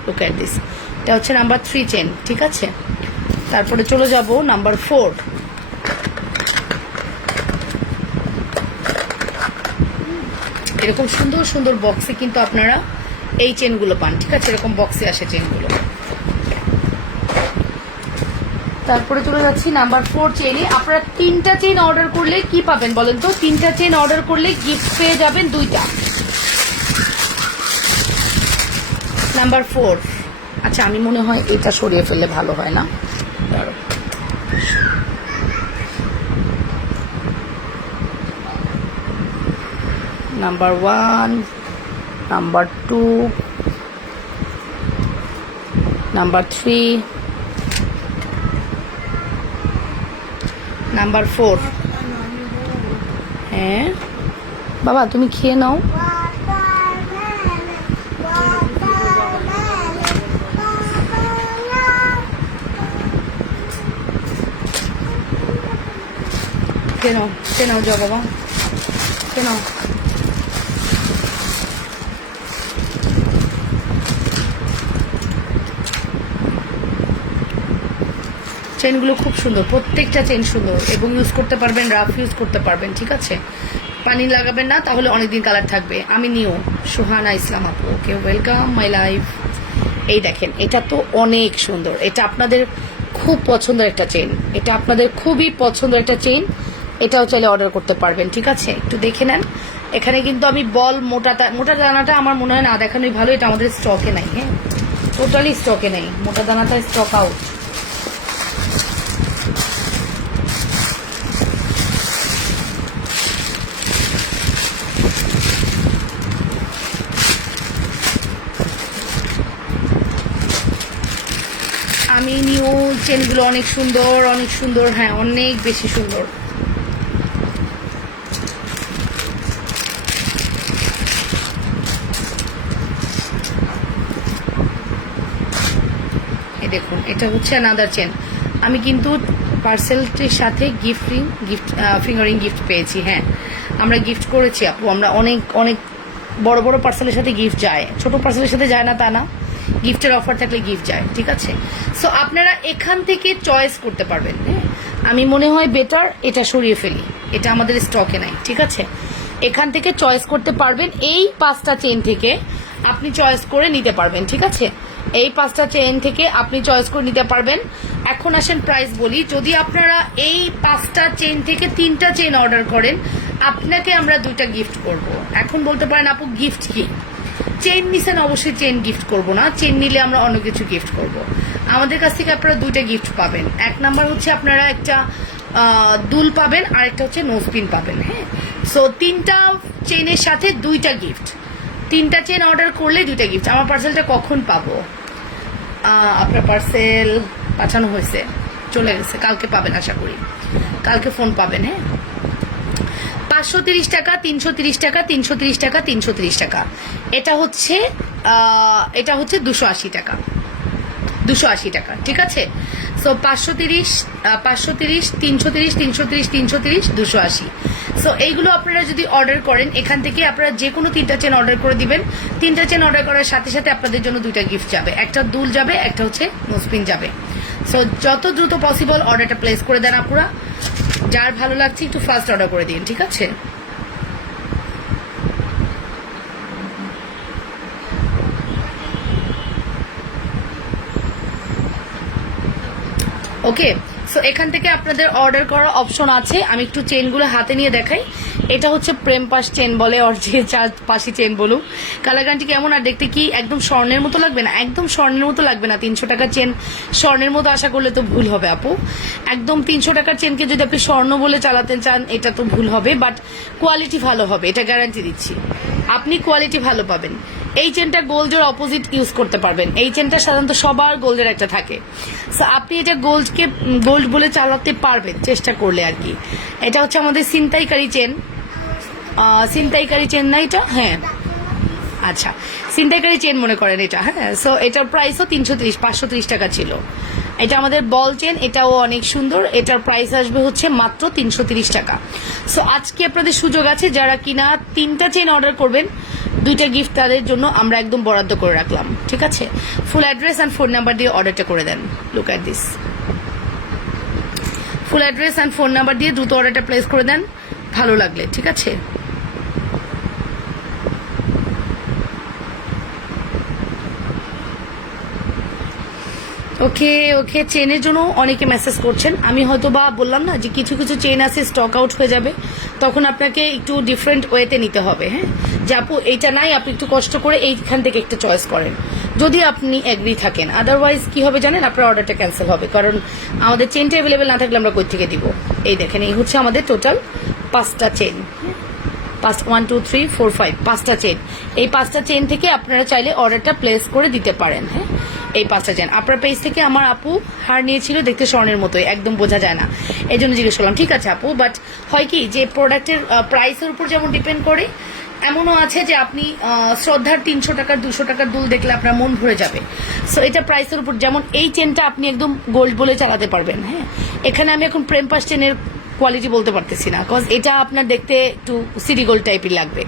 look at this, এটা হচ্ছে নাম্বার 3 চেন, ঠিক আছে? তারপরে চলে যাব নাম্বার 4। এরকম সুন্দর সুন্দর বক্সে কিন্তু আপনারা এই চেনগুলো পান, ঠিক আছে? এরকম বক্সে আসে চেনগুলো। তারপরে চলে যাচ্ছি নাম্বার 4 চেনে। আপনারা 3টা চেন অর্ডার করলে কি পাবেন বলেন তো? 3টা চেন অর্ডার করলে গিফট পেয়ে যাবেন 2টা। নাম্বার 4, আচ্ছা আমি মনে হয় এটা সরিয়ে ফেললে ভালো হয় না? Number 1, number 2, number 3, number 4। হ্যাঁ বাবা, তুমি খেয়ে নাও। খেয়ে নাও যাও বাবা, খেয়ে নাও। চেনগুলো খুব সুন্দর, প্রত্যেকটা চেন সুন্দর, এবং ইউজ করতে পারবেন, রাফ ইউজ করতে পারবেন, ঠিক আছে? পানি লাগাবেন না, তাহলে অনেকদিন কালার থাকবে। আমি নিও সুহানা ইসলাম আপু, ওকে, ওয়েলকাম মাই লাইফ। এই দেখেন, এটা তো অনেক সুন্দর, এটা আপনাদের খুব পছন্দের একটা চেন, এটা আপনাদের খুবই পছন্দের একটা চেন। এটাও চাইলে অর্ডার করতে পারবেন, ঠিক আছে? একটু দেখে নেন। এখানে কিন্তু আমি বল মোটা দানাটা আমার মনে হয় না দেখানোই ভালো, এটা আমাদের স্টকে নাই। হ্যাঁ, টোটালি স্টকে নেই, মোটা দানাটা স্টক আউট। আমি নিউ চেনগুলো অনেক সুন্দর, অনেক সুন্দর, হ্যাঁ অনেক বেশি সুন্দর। এই দেখুন, এটা হচ্ছে অ্যানাদার চেন। আমি কিন্তু পার্সেলটির সাথে গিফট ফিঙ্গারিং গিফট পেয়েছি। হ্যাঁ, আমরা গিফট করেছি আপু, আমরা অনেক অনেক বড় বড় পার্সেলের সাথে গিফট যায়, ছোট পার্সেলের সাথে যায় না তা না, গিফটের অফার থাকলে গিফট যায়, ঠিক আছে? সো আপনারা এখান থেকে চয়েস করতে পারবেন। হ্যাঁ, আমি মনে হয় বেটার এটা সরিয়ে ফেলি, এটা আমাদের স্টকে নাই, ঠিক আছে? এখান থেকে চয়েস করতে পারবেন, এই 5টা চেন থেকে আপনি চয়েস করে নিতে পারবেন, ঠিক আছে? এই 5টা চেন থেকে আপনি চয়েস করে নিতে পারবেন। এখন আসেন প্রাইস বলি। যদি আপনারা এই 5টা চেন থেকে 3টা চেন অর্ডার করেন, আপনাকে আমরা 2টা গিফট করব। এখন বলতে পারেন আপু গিফট কি? চেন নিছেন, অবশ্যই চেন গিফট করব না, চেন নিলে আমরা অন্য কিছু গিফট করব। আমাদের কাছ থেকে আপনারা 2টা গিফট পাবেন। 1 নাম্বার হচ্ছে আপনারা একটা দুল পাবেন, আর একটা হচ্ছে নোজপিন পাবেন। হ্যাঁ, সো 3টা চেনের সাথে 2টা গিফট। 3টা চেন অর্ডার করলে 2টা গিফট। আমার পার্সেলটা কখন পাবো? আপনার পার্সেল পাঠানো হয়েছে, চলে গেছে, কালকে পাবেন আশা করি, কালকে ফোন পাবেন। হ্যাঁ, 530 টাকা, 330 টাকা, 330 টাকা, 330 টাকা। এটা হচ্ছে 280 টাকা, 280 টাকা, ঠিক আছে? সো 530, 330, 330, 330, 280। সো এইগুলো আপনারা যদি অর্ডার করেন, এখান থেকে আপনারা যে কোনো 3টা চেন অর্ডার করে দিবেন। 3টা চেন অর্ডার করার সাথে সাথে আপনাদের জন্য 2টা গিফট যাবে, একটা দুল যাবে, একটা হচ্ছে নোজপিন যাবে। সো যত দ্রুত পসিবল অর্ডারটা প্লেস করে দেন আপুরা। যার ভালো লাগছে একটু ফার্স্ট অর্ডার করে দিন, ঠিক আছে? ওকে, সো এখান থেকে আপনাদের অর্ডার করার অপশন আছে। আমি একটু চেনগুলো হাতে নিয়ে দেখাই। এটা হচ্ছে প্রেম পাশ চেন বলে, আর যে চার পাশি চেন বলুন। কালার গ্যারান্টি কেমন আর দেখতে কি একদম স্বর্ণের মতো লাগবে না? একদম স্বর্ণের মতো লাগবে না। 300 টাকার চেন স্বর্ণের মতো আশা করলে তো ভুল হবে আপু। একদম 300 টাকার চেনকে যদি আপনি স্বর্ণ বলে চালাতে চান এটা তো ভুল হবে, বাট কোয়ালিটি ভালো হবে, এটা গ্যারান্টি দিচ্ছি। আপনি কোয়ালিটি ভালো পাবেন। এই চেনটা গোল্ডের অপোজিট ইউজ করতে পারবেন। এই চেনটা সাধারণত সবার গোল্ডের একটা থাকে, সো আপনি এটা গোল্ডকে গোল্ড বলে চালাতে পারবেন চেষ্টা করলে আর কি। এটা হচ্ছে আমাদের ছিনতাইকারী চেন। ছিনতাইকারী চেন না এটা? হ্যাঁ, আচ্ছা, ছিনতাইকারী চেন মনে করেন এটা। হ্যাঁ, সো এটার প্রাইসও 330, 530 টাকা ছিল। এটা আমাদের বল চেন, এটাও অনেক সুন্দর। এটার প্রাইস আসবে হচ্ছে মাত্র 330 টাকা। সো আজকে আপনাদের সুযোগ আছে, যারা কিনা 3টা চেন অর্ডার করবেন 2টা গিফট তাদের জন্য আমরা একদম বরাদ্দ করে রাখলাম, ঠিক আছে? Full address and phone number দিয়ে অর্ডারটা করে দেন। Look at this, full address and phone number দিয়ে দ্রুত অর্ডারটা প্লেস করে দেন ভালো লাগলে, ঠিক আছে? ওকে ওকে, চেনের জন্য অনেকে মেসেজ করছেন। আমি হয়তো বা বললাম না যে কিছু কিছু চেন আছে স্টক আউট হয়ে যাবে, তখন আপনাকে একটু ডিফারেন্ট ওয়েতে নিতে হবে। হ্যাঁ, যে আপু এইটা নাই, আপনি একটু কষ্ট করে এইখান থেকে একটা চয়েস করেন যদি আপনি এগ্রি থাকেন। আদারওয়াইজ কি হবে জানেন, আপনার অর্ডারটা ক্যান্সেল হবে, কারণ আমাদের চেনটা অ্যাভেলেবেল না থাকলে আমরা কই থেকে দিব। এই দেখেন, এই হচ্ছে আমাদের টোটাল 5টা চেন। 1 2 3 4 5 5টা চেন। এই 5টা চেন থেকে আপনারা চাইলে অর্ডারটা প্লেস করে দিতে পারেন। হ্যাঁ, এই 5টা চেন আপনার পেজ থেকে আমার আপু হার নিয়েছিল, দেখতে স্বর্ণের মতোই, একদম বোঝা যায় না, এই জন্য জিজ্ঞেস করলাম। ঠিক আছে আপু, বাট হয় কি যে প্রোডাক্টের প্রাইসের উপর যেমন ডিপেন্ড করে, এমনও আছে যে আপনি শ্রদ্ধার 300 টাকার 200 টাকার দুল দেখলে আপনার মন ভরে যাবে। সো এটা প্রাইসের উপর, যেমন এই চেনটা আপনি একদম গোল্ড বলে চালাতে পারবেন। হ্যাঁ, এখানে আমি এখন প্রেম পাশ চেনের কোয়ালিটি বলতে পারতেছি না, কজ এটা আপনার দেখতে একটু সিটি গোল্ড টাইপের লাগবে,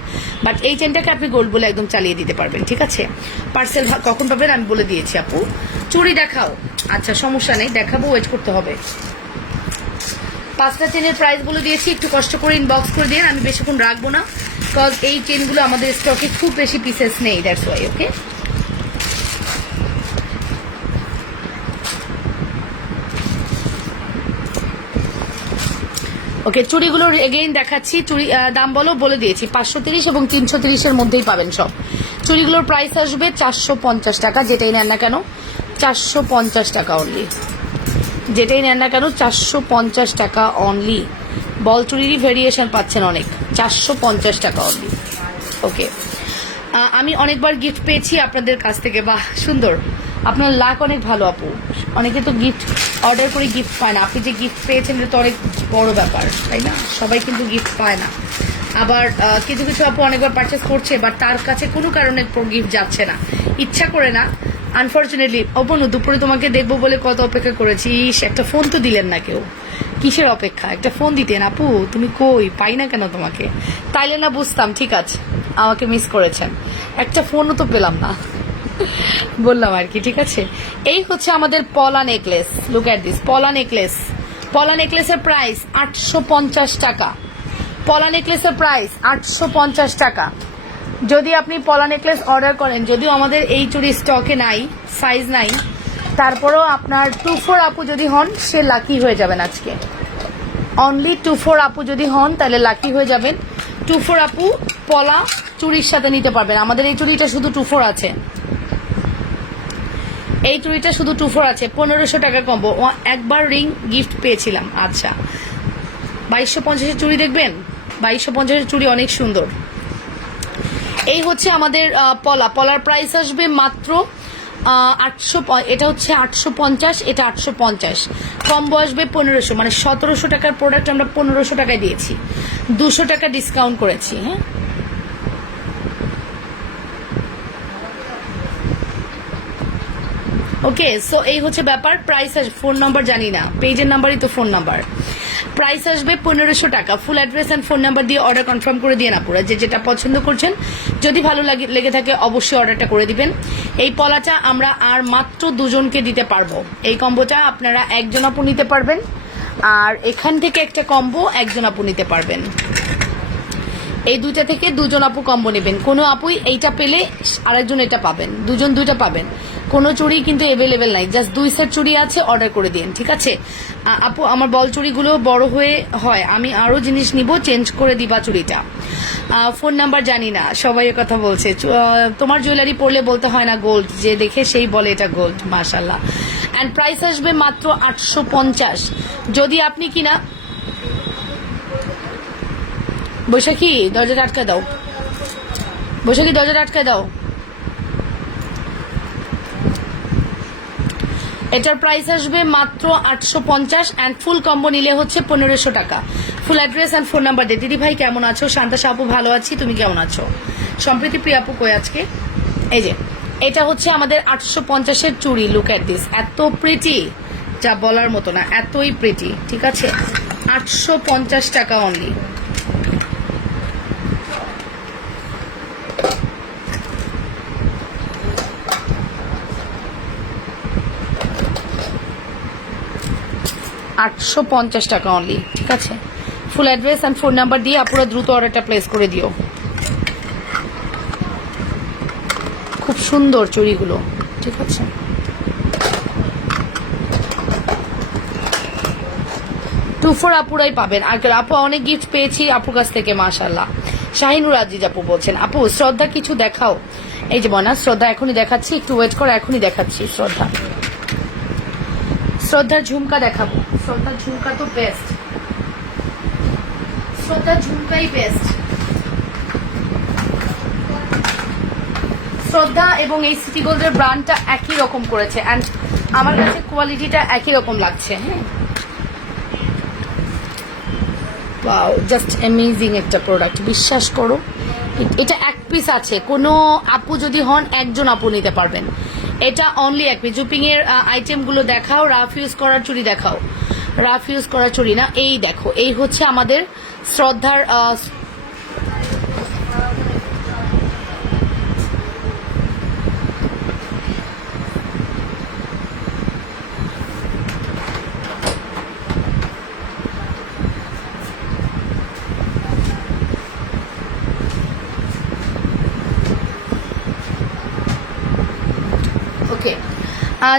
বাট এই চেনটাকে আপনি গোল্ড বলে একদম চালিয়ে দিতে পারবেন, ঠিক আছে? পার্সেল কখন পাবেন আমি বলে দিয়েছি আপু। চুড়ি দেখাও? আচ্ছা, সমস্যা নেই, দেখাবো, ওয়েট করতে হবে। 5টা চেনের প্রাইস বলে দিয়েছি, একটু কষ্ট করে ইনবক্স করে দিন, আমি বেশিক্ষণ রাখবো না, কজ এই চেনগুলো আমাদের স্টকে খুব বেশি পিসেস নেই, দ্যাটস ওয়াই। ওকে, ওকে, চুড়িগুলোর এগেইন দেখাচ্ছি। চুড়ি দাম বলে দিয়েছি, 530 এবং 330-এর মধ্যেই পাবেন সব। চুড়িগুলোর প্রাইস আসবে 450 টাকা, যেটাই নেন না কেন 450 টাকা অনলি, যেটাই নেন না কেন 450 টাকা অনলি। বল চুড়িরই ভেরিয়েশন পাচ্ছেন অনেক, 450 টাকা অনলি। ওকে, আমি অনেকবার গিফট পেয়েছি আপনাদের কাছ থেকে, বাহ সুন্দর, আপনার লাক অনেক ভালো আপু। অনেকে তো গিফট অর্ডার করে গিফট পায় না, আপনি যে গিফট পেয়েছেন এটা তো অনেক বড় ব্যাপার, তাই না? সবাই কিন্তু গিফট পায় না। আবার কিছু কিছু আপু অনেকবার পারচেস করছে, বাট তার কাছে কোনো কারণে গিফট যাচ্ছে না, ইচ্ছা করে না, আনফর্চুনেটলি। অপনু, দুপুরে তোমাকে দেখবো বলে কত অপেক্ষা করেছি, একটা ফোন তো দিলেন না কেউ, কিসের অপেক্ষা? একটা ফোন দিতেন আপু, তুমি কই, পাই না কেন তোমাকে? তাইলে না বুঝতাম, ঠিক আছে, আমাকে মিস করেছেন, একটা ফোনও তো পেলাম না, বললাম আর কি, ঠিক আছে? এই হচ্ছে আমাদের পলা নেকলেস, লুক অ্যাট দিস, পলা নেকলেস। পলা নেকলেসের প্রাইস 850 টাকা। পলা নেকলেসের প্রাইস 850 টাকা। যদি আপনি পলা নেকলেস অর্ডার করেন, যদিও আমাদের এই চুড়ি স্টকে নাই, সাইজ নাই, তারপরেও আপনার 24 আপু যদি হন সে লাকি হয়ে যাবেন আজকে। অনলি 24 আপু যদি হন তাহলে লাকি হয়ে যাবেন। 24 আপু পলা চুড়ির সাথে নিতে পারবেন। আমাদের এই চুড়িটা শুধু 24 আছে, এই চুড়িটা শুধু 24 আছে, 1500 টাকা কম্বো। একবার রিং গিফট পেয়েছিলাম। আচ্ছা, 2250-এর চুড়ি দেখবেন, 2250-এর চুড়ি অনেক সুন্দর। এই হচ্ছে আমাদের পলার প্রাইস আসবে মাত্র 800, এটা হচ্ছে 850, এটা 850, কম্বো আসবে 1500, মানে 1700 টাকার প্রোডাক্ট আমরা 1500 টাকায় দিয়েছি, 200 টাকা ডিসকাউন্ট করেছি। হ্যাঁ, ওকে, সো এই হচ্ছে ব্যাপার। প্রাইস আসবে, ফোন নাম্বার জানি না, পেজের নাম্বারই তো ফোন নাম্বার। প্রাইস আসবে 1500 টাকা। Full address and phone number দিয়ে অর্ডার কনফার্ম করে দিয়ে না পুরো, যেটা পছন্দ করছেন, যদি ভালো লেগে থাকে অবশ্যই অর্ডারটা করে দিবেন। এই পলাটা আমরা আর মাত্র 2জনকে দিতে পারবো। এই কম্বোটা আপনারা 1জন আপু নিতে পারবেন, আর এখান থেকে একটা কম্বো 1জন আপু নিতে পারবেন। এই 2টা থেকে 2জন আপু কম্বো নেবেন। কোনো আপুই এইটা পেলে আরেকজন এটা পাবেন, 2জন 2টা পাবেন। কোনো চুড়ি কিন্তু অ্যাভেলেবেল নাই, জাস্ট 2 সেট চুড়ি আছে, অর্ডার করে দিন, ঠিক আছে? আপু আমার বল চুড়িগুলো বড় হয়ে হয়, আমি আরো জিনিস নিব, চেঞ্জ করে দিবা চুড়িটা। ফোন নাম্বার জানি না, সবাই কথা বলছে। তোমার জুয়েলারি পরলে বলতে হয় না গোল্ড, যে দেখে সেই বলে এটা গোল্ড। মাশাল্লাহ। অ্যান্ড প্রাইস আসবে মাত্র 850। যদি আপনি কিনা বৈশাখী দরজাটা আটকে দাও, বৈশাখী দরজাটা আটকে দাও। এটার প্রাইস আসবে মাত্র 850 অ্যান্ড ফুল কম্বো নিলে হচ্ছে 1500 টাকা। Full address and phone number দে। দিদি ভাই কেমন আছো? শান্তা আপু ভালো আছি, তুমি কেমন আছো? সম্প্রীতি প্রিয়া আপু কই আজকে? এই যে এটা হচ্ছে আমাদের 850-এর চুড়ি। লুক এট দিস, এত প্রিটি, যা বলার মতো না, এতই প্রিটি, ঠিক আছে? 850 টাকা অনলি। টাকা অনলি, ঠিক আছে? Full address and phone number দিয়ে আপনারা দ্রুত অর্ডারটা প্লেস করে দিও। খুব সুন্দর চুড়িগুলো, ঠিক আছে? টু ফোর আপুরাই পাবেন। আর আপু অনেক গিফট পেয়েছি আপুর কাছ থেকে, মাশাল্লাহ। শাহিনুর আজিজ আপু বলছেন, আপু শ্রদ্ধা কিছু দেখাও। এই যে মনা, শ্রদ্ধা এখনই দেখাচ্ছি, একটু ওয়েট করো, এখনই দেখাচ্ছি। শ্রদ্ধার ঝুমকা দেখাবো। শ্রদ্ধার ঝুমকা তো বেস্ট, শ্রদ্ধার ঝুমকাই বেস্ট। শ্রদ্ধা এবং এই সিটি গোল্ডের ব্র্যান্ডটা একই রকম করেছে, অ্যান্ড আমার কাছে কোয়ালিটিটা একই রকম লাগছে। হ্যাঁ, ওয়াও, জাস্ট অ্যামেজিং একটা প্রোডাক্ট, বিশ্বাস করো। এটা এক পিস আছে, কোনো আপু যদি হন একজন আপু নিতে পারবেন। এটা অনলি এক পিস। জুপিং এর আইটেমগুলো দেখাও, রাফ ইউজ করার চুড়ি দেখাও। রাফ ইউজ করার চুড়ি না, এই দেখো, এই হচ্ছে আমাদের শ্রদ্ধার ওকে।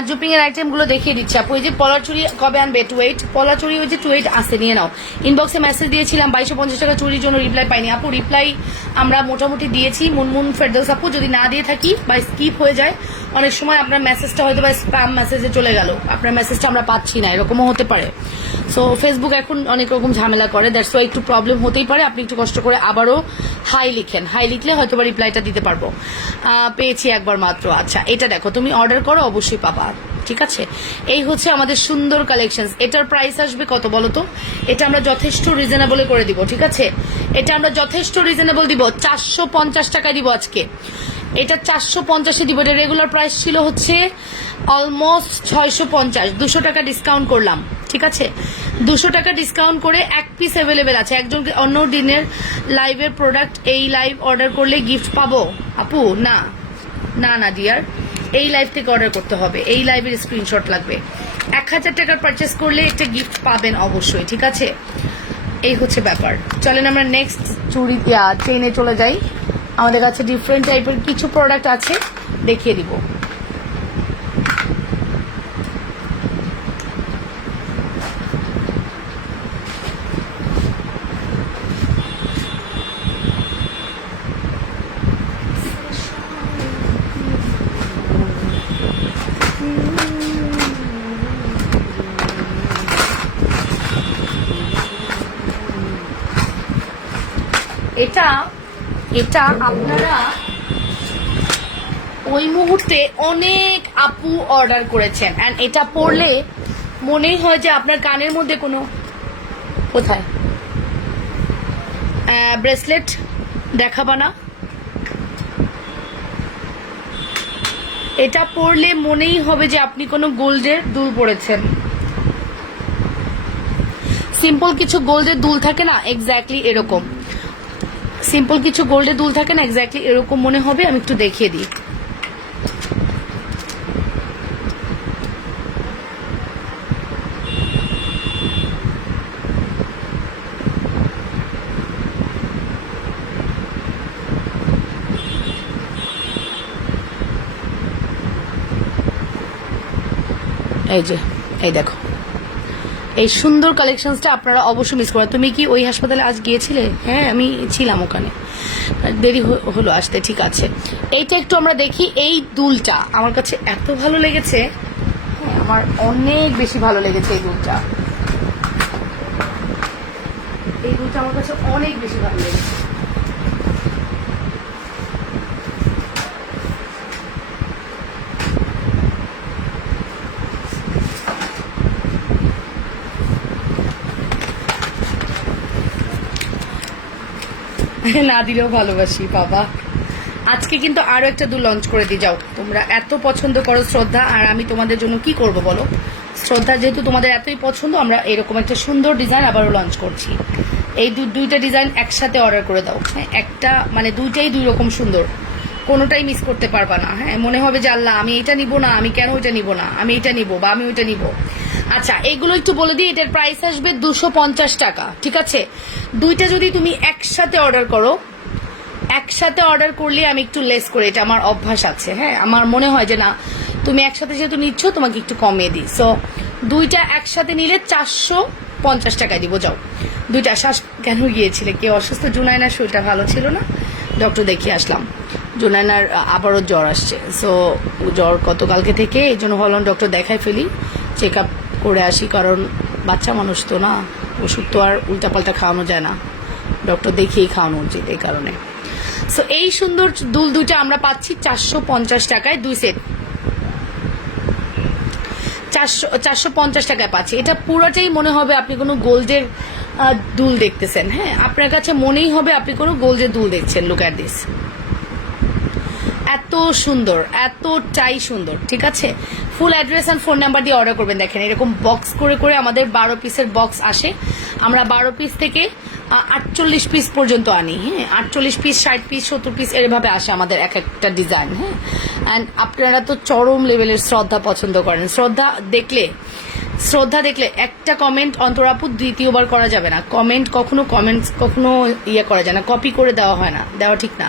জুপিং এর আইটেম গুলো দেখিয়ে দিচ্ছি আপু। এই যে পলার চুড়ি কবে আনবে? 28 পলার চুড়ি, ওই যে 28 আসে, নিয়ে নাও। ইনবক্সে মেসেজ দিয়েছিলাম 2250 টাকা চুরির জন্য, রিপ্লাই পাইনি আপু। রিপ্লাই আমরা মোটামুটি দিয়েছি। মুনমুন ফেরদৌস আপু, যদি না দিয়ে থাকি বা স্কিপ হয়ে যায়, অনেক সময় আপনার মেসেজটা হয়তো বা স্প্যাম মেসেজে চলে গেল, আপনার মেসেজটা আমরা পাচ্ছি না, এরকমও হতে পারে। সো ফেসবুক এখন অনেক রকম ঝামেলা করে, দ্যাটস ওয়াই একটু প্রবলেম হতেই পারে। আপনি একটু কষ্ট করে আবারও হাই লিখেন, হাই লিখলে হয়তো বা রিপ্লাইটা দিতে পারবো। পেয়েছি একবার মাত্র। আচ্ছা, এটা দেখো, তুমি অর্ডার করো, অবশ্যই পাবা, ঠিক আছে? এই হচ্ছে আমাদের সুন্দর কালেকশন। এটার প্রাইস আসবে কত বলো তো? এটা আমরা যথেষ্ট রিজনেবল করে দিব, ঠিক আছে? এটা আমরা যথেষ্ট রিজনেবল দিব, 450 টাকা দিব আজকে। এটা 450-এ দিব। এটা রেগুলার প্রাইস ছিল হচ্ছে অলমোস্ট 650, 200 টাকা ডিসকাউন্ট করলাম, ঠিক আছে? 200 টাকা ডিসকাউন্ট করে এক পিস অ্যাভেলেবেল আছে। একজন অন্য দিনের লাইভের প্রোডাক্ট এই লাইভ অর্ডার করলে গিফট পাবো আপু? না না না ডিয়ার, এই লাইভ থেকে অর্ডার করতে হবে, এই লাইভের স্ক্রিনশট লাগবে। 1000 টাকার পারচেস করলে একটা গিফট পাবেন অবশ্যই, ঠিক আছে? এই হচ্ছে ব্যাপার। চলেন আমরা নেক্সট চুড়ি চেইনে চলে যাই। আমাদের কাছে ডিফারেন্ট টাইপের কিছু প্রোডাক্ট আছে, দেখিয়ে দিব। এটা এটা আপনারা ওই মুহূর্তে অনেক আপু অর্ডার করেছেন, এন্ড এটা পরলে মনেই হয় যে আপনার কানের মধ্যে কোনো কোথায় ব্রেসলেট দেখাবা না। এটা পরলে মনেই হবে যে আপনি কোনো গোল্ডের দুল পরেছেন। সিম্পল কিছু গোল্ডের দুল থাকে না, এক্স্যাক্টলি এরকম। সিম্পল কিছু গোল্ডের দুল থাকে না, এক্স্যাক্টলি এরকম মনে হবে। আমি একটু দেখিয়ে দিই। এই যে, এই দেখো, এই সুন্দর কালেকশনসটা আপনারা অবশ্যই মিস করেন। তুমি কি ওই হাসপাতালে আজ গিয়েছিলে? হ্যাঁ, আমি ছিলাম ওখানে, দেরি হলো আসতে। ঠিক আছে, এইটা একটু আমরা দেখি। এই দুলটা আমার কাছে এত ভালো লেগেছে, হ্যাঁ, আমার অনেক বেশি ভালো লেগেছে এই দুলটা। এই দুলটা আমার কাছে অনেক বেশি ভালো লেগেছে। না দিলেও ভালোবাসি বাবা। আজকে কিন্তু আরো একটা দুল লঞ্চ করে দিয়ে যাও। তোমরা এত পছন্দ করো শ্রদ্ধা, আর আমি তোমাদের জন্য কি করব বলো? শ্রদ্ধা যেহেতু তোমাদের এতই পছন্দ, আমরা এরকম একটা সুন্দর ডিজাইন আবারও লঞ্চ করছি। এই দুইটা ডিজাইন একসাথে অর্ডার করে দাও। হ্যাঁ, একটা মানে দুইটাই দুই রকম সুন্দর, কোনোটাই মিস করতে পারবা না। হ্যাঁ, মনে হবে যে আল্লাহ আমি এটা নিব না, আমি কেন ওইটা নিব না, আমি এটা নিব বা আমি ওইটা নিব। আচ্ছা, এইগুলো একটু বলে দিই। এটার প্রাইস আসবে 250 টাকা। ঠিক আছে, দুইটা যদি তুমি একসাথে অর্ডার করো, একসাথে অর্ডার করলে আমি একটু লেস করে, এটা আমার অভ্যাস আছে। হ্যাঁ, আমার মনে হয় যে না, তুমি একসাথে যেহেতু নিচ্ছ তোমাকে একটু কমিয়ে দিই। সো দুইটা একসাথে নিলে 450 টাকায় দিব। যাও, দুইটা। শ্বাস কেন গিয়েছিলে? কেউ অসুস্থ? জুনাইনার শরীরটা ভালো ছিল না, ডক্টর দেখিয়ে আসলাম। জুনাইনার আবারও জ্বর আসছে। সো জ্বর গতকালকে থেকে, এই জন্য ভাবলাম ডক্টর দেখাই ফেলি, চেক আপ করে আসি, কারণ বাচ্চা মানুষ তো না, ওষুধ তো আর উল্টাপাল্টা খাওয়ানো যায় না, ডক্টর দেখিয়েই খাওয়ানো উচিত। এই কারণে সো এই সুন্দর দুল দুইটা আমরা পাচ্ছি 450 টাকায়, 2 সেট 450 টাকায় পাচ্ছি। এটা পুরোটাই মনে হবে আপনি কোনো গোল্ডের দুল দেখতেছেন। হ্যাঁ, আপনার কাছে মনেই হবে আপনি কোনো গোল্ডের দুল দেখছেন। লুক অ্যাট দিস, এত সুন্দর, এতটাই সুন্দর। ঠিক আছে, full address and phone number দিয়ে অর্ডার করবেন। দেখেন এরকম বক্স করে করে আমাদের 12 পিসের বক্স আসে। আমরা 12 পিস থেকে 48 পিস পর্যন্ত আনি। হ্যাঁ, 48 পিস, 60 পিস, 70 পিস এরভাবে আসে আমাদের এক একটা ডিজাইন। হ্যাঁ, অ্যান্ড আপনারা তো চরম লেভেলের শ্রদ্ধা পছন্দ করেন। শ্রদ্ধা দেখলে একটা কমেন্ট অন্তরাপু দ্বিতীয়বার করা যাবে না। কখনো ইয়ে করা যায় না, কপি করে দেওয়া হয় না, দেওয়া ঠিক না।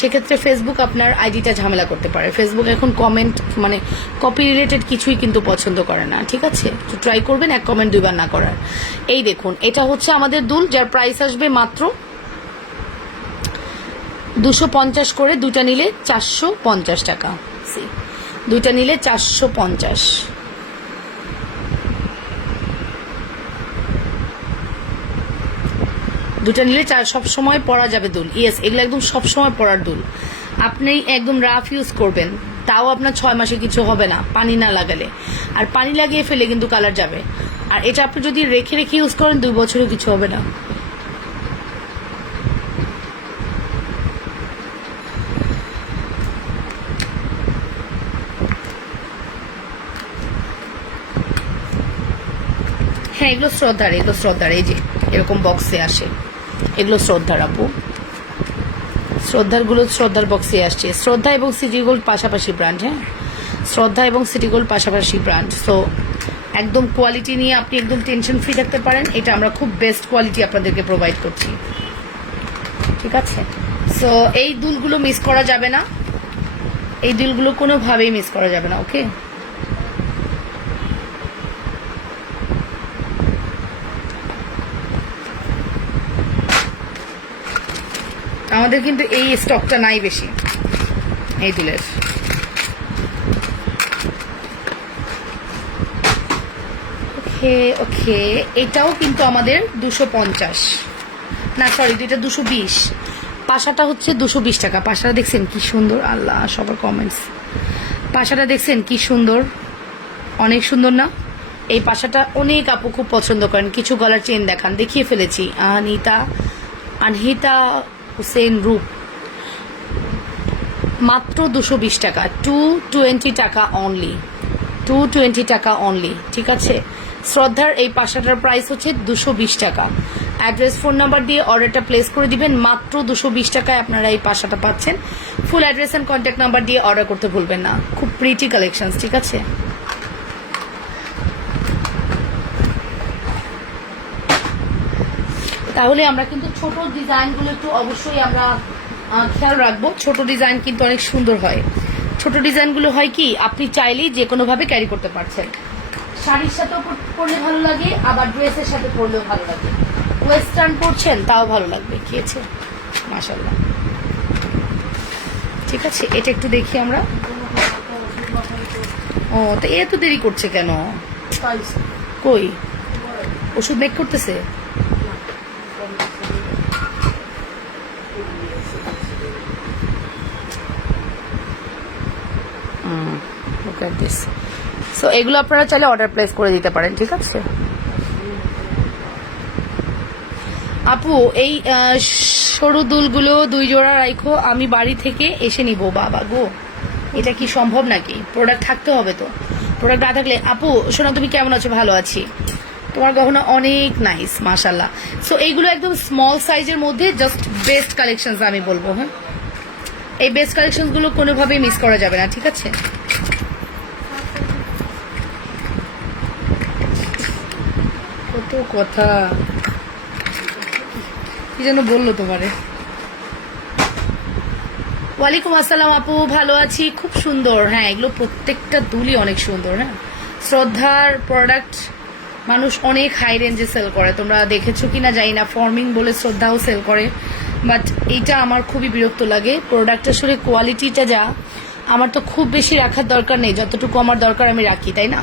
সেক্ষেত্রে ফেসবুক আপনার আইডিটা ঝামেলা করতে পারে। ফেসবুক এখন কমেন্ট মানে কপি রিলেটেড কিছুই কিন্তু পছন্দ করে না। ঠিক আছে, তো ট্রাই করবেন এক কমেন্ট দুইবার না করার। এই দেখুন, এটা হচ্ছে আমাদের দুল, যার প্রাইস আসবে মাত্র 250 করে। দুইটা নিলে 450 টাকা। দুইটা নিলে 450। দুটা নিলে সব সময় পরা যাবে দুল। ইয়েস, এগুলো একদম সব সময় পরার দুল। আপনি একদম রাফ ইউজ করবেন, তাও আপনার 6 মাসে কিছু হবে না পানি না লাগালে। আর পানি লাগিয়ে ফেলে কিন্তু কালার যাবে। আর এটা আপনি যদি রেখে রেখে ইউজ করেন 2 বছরে কিছু হবে না। হ্যাঁ, এগুলো শ্রদ্ধার, এই যে এরকম বক্সে আসে, এগুলো শ্রদ্ধার আপু। শ্রদ্ধার বক্সে আসছে। শ্রদ্ধা এবং সিটি গোল্ড পাশাপাশি ব্র্যান্ড। হ্যাঁ, শ্রদ্ধা এবং সিটি গোল্ড পাশাপাশি ব্র্যান্ড। সো একদম কোয়ালিটি নিয়ে আপনি একদম টেনশন ফ্রি থাকতে পারেন। এটা আমরা খুব বেস্ট কোয়ালিটি আপনাদেরকে প্রোভাইড করছি। ঠিক আছে, সো এই দুলগুলো মিস করা যাবে না, এই দুলগুলো কোনোভাবেই মিস করা যাবে না। ওকে, আমাদের কিন্তু এই স্টকটা নাই বেশি এই দুলের। ওকে ওকে, এটাও কিন্তু আমাদের 250, না সরি, দুইটা 220। পাশাটা হচ্ছে 220 টাকা। পাশাটা দেখছেন কি সুন্দর, আল্লাহ সবার কমেন্টস। পাশাটা দেখছেন কি সুন্দর, অনেক সুন্দর না? এই পাশাটা অনেক আপু খুব পছন্দ করেন। কিছু গলার চেন দেখান, দেখিয়ে ফেলেছি। আনহিতা হুসেন রূপ, মাত্র 220 টাকা, 220 টাকা অনলি, 220 টাকা অনলি। ঠিক আছে, শ্রদ্ধার এই পাশাটার প্রাইস হচ্ছে 220 টাকা। অ্যাড্রেস ফোন নাম্বার দিয়ে অর্ডারটা প্লেস করে দিবেন। মাত্র 220 টাকায় আপনারা এই পাশাটা পাচ্ছেন। ফুল অ্যাড্রেস অ্যান্ড কন্ট্যাক্ট নাম্বার দিয়ে অর্ডার করতে ভুলবেন না। খুব প্রিটি কালেকশনস। ঠিক আছে, তাহলে আমরা কিন্তু ছোট ডিজাইনগুলো একটু অবশ্যই আমরা খেয়াল রাখবো। ছোট ডিজাইন কিন্তু অনেক সুন্দর হয়। ছোট ডিজাইনগুলো হয় কি আপনি চাইলেই যে কোনোভাবে ক্যারি করতে পারছেন, শাড়ির সাথেও পরলে ভালো লাগে, আবার ড্রেসের সাথে পরলেও ভালো লাগে, ওয়েস্টার্ন পরছেন তাও ভালো লাগবে। কি আছে, মাশাআল্লাহ। ঠিক আছে, এটা একটু দেখি আমরা। ও তো এত দেরি করছে কেন? কই ওষুধ মেক করতেছে? সো এগুলো আপনারা চাইলে অর্ডার প্লেস করে দিতে পারেন। ঠিক আছে আপু, এই সরু দুলগুলো 2 জোড়া রাখো, আমি বাড়ি থেকে এসে নিব। বাবা গো, এটা কি সম্ভব নাকি? প্রোডাক্ট থাকতে হবে তো, প্রোডাক্ট না থাকলে। আপু শোনো, তুমি কেমন আছো? ভালো আছি। তোমার গহনা অনেক নাইস, মাশাল্লাহ। সো এইগুলো একদম স্মল সাইজের মধ্যে জাস্ট বেস্ট কালেকশন আমি বলবো। হ্যাঁ, এই বেস্ট কালেকশন গুলো কোনোভাবেই মিস করা যাবে না। ঠিক আছে, কত কথা কি যেন বললো তোমারে। ওয়ালাইকুম আসসালাম আপু, ভালো আছি, খুব সুন্দর। হ্যাঁ, এগুলো প্রত্যেকটা দুলই অনেক সুন্দর। হ্যাঁ, শ্রদ্ধার প্রোডাক্ট মানুষ অনেক হাই রেঞ্জে সেল করে, তোমরা দেখেছো কিনা জানি না। ফর্মিং বলে শ্রদ্ধাও সেল করে, বাট এইটা আমার খুবই বিরক্ত লাগে। প্রোডাক্ট আসলে কোয়ালিটিটা যা, আমার তো খুব বেশি রাখার দরকার নেই, যতটুকু আমার দরকার আমি রাখি, তাই না?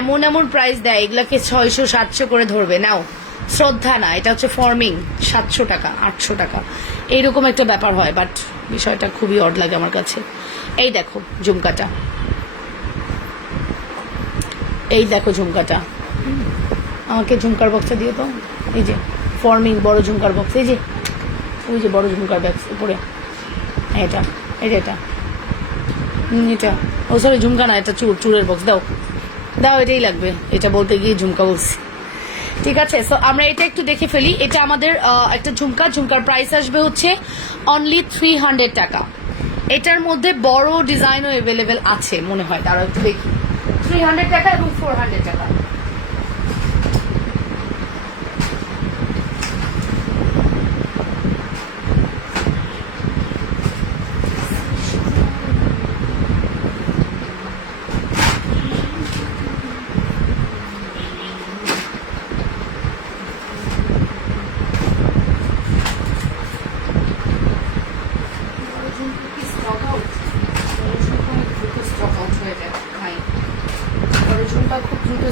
এমন এমন প্রাইস দেয়, এগুলাকে 600-700 করে ধরবে। নাও, শ্রদ্ধা না, এটা হচ্ছে ফর্মিং, 700 টাকা 800 টাকা এইরকম একটা ব্যাপার হয়। বাট বিষয়টা খুবই অড লাগে আমার কাছে। এই দেখো ঝুমকাটা, এই দেখো ঝুমকাটা, আমাকে ঝুমকার বক্সটা দিও তো। এই যে ফর্মিং বড় ঝুমকার বক্স, এই যে ওই যে বড় ঝুমকার বক্স উপরে, এটা এটা এটা এটা ও সরি ঝুমকা না, এটা চুরের বক্স। দাও দাও, এটাই লাগবে, এটা বলতে গিয়ে ঝুমকা বলছি। ঠিক আছে, সো আমরা এটা একটু দেখে ফেলি। এটা আমাদের একটা ঝুমকার প্রাইস আসবে হচ্ছে অনলি 300 টাকা। এটার মধ্যে বড় ডিজাইনও অ্যাভেলেবেল আছে মনে হয়, তারা একটু দেখি। 300 টাকা এবং 400 টাকা।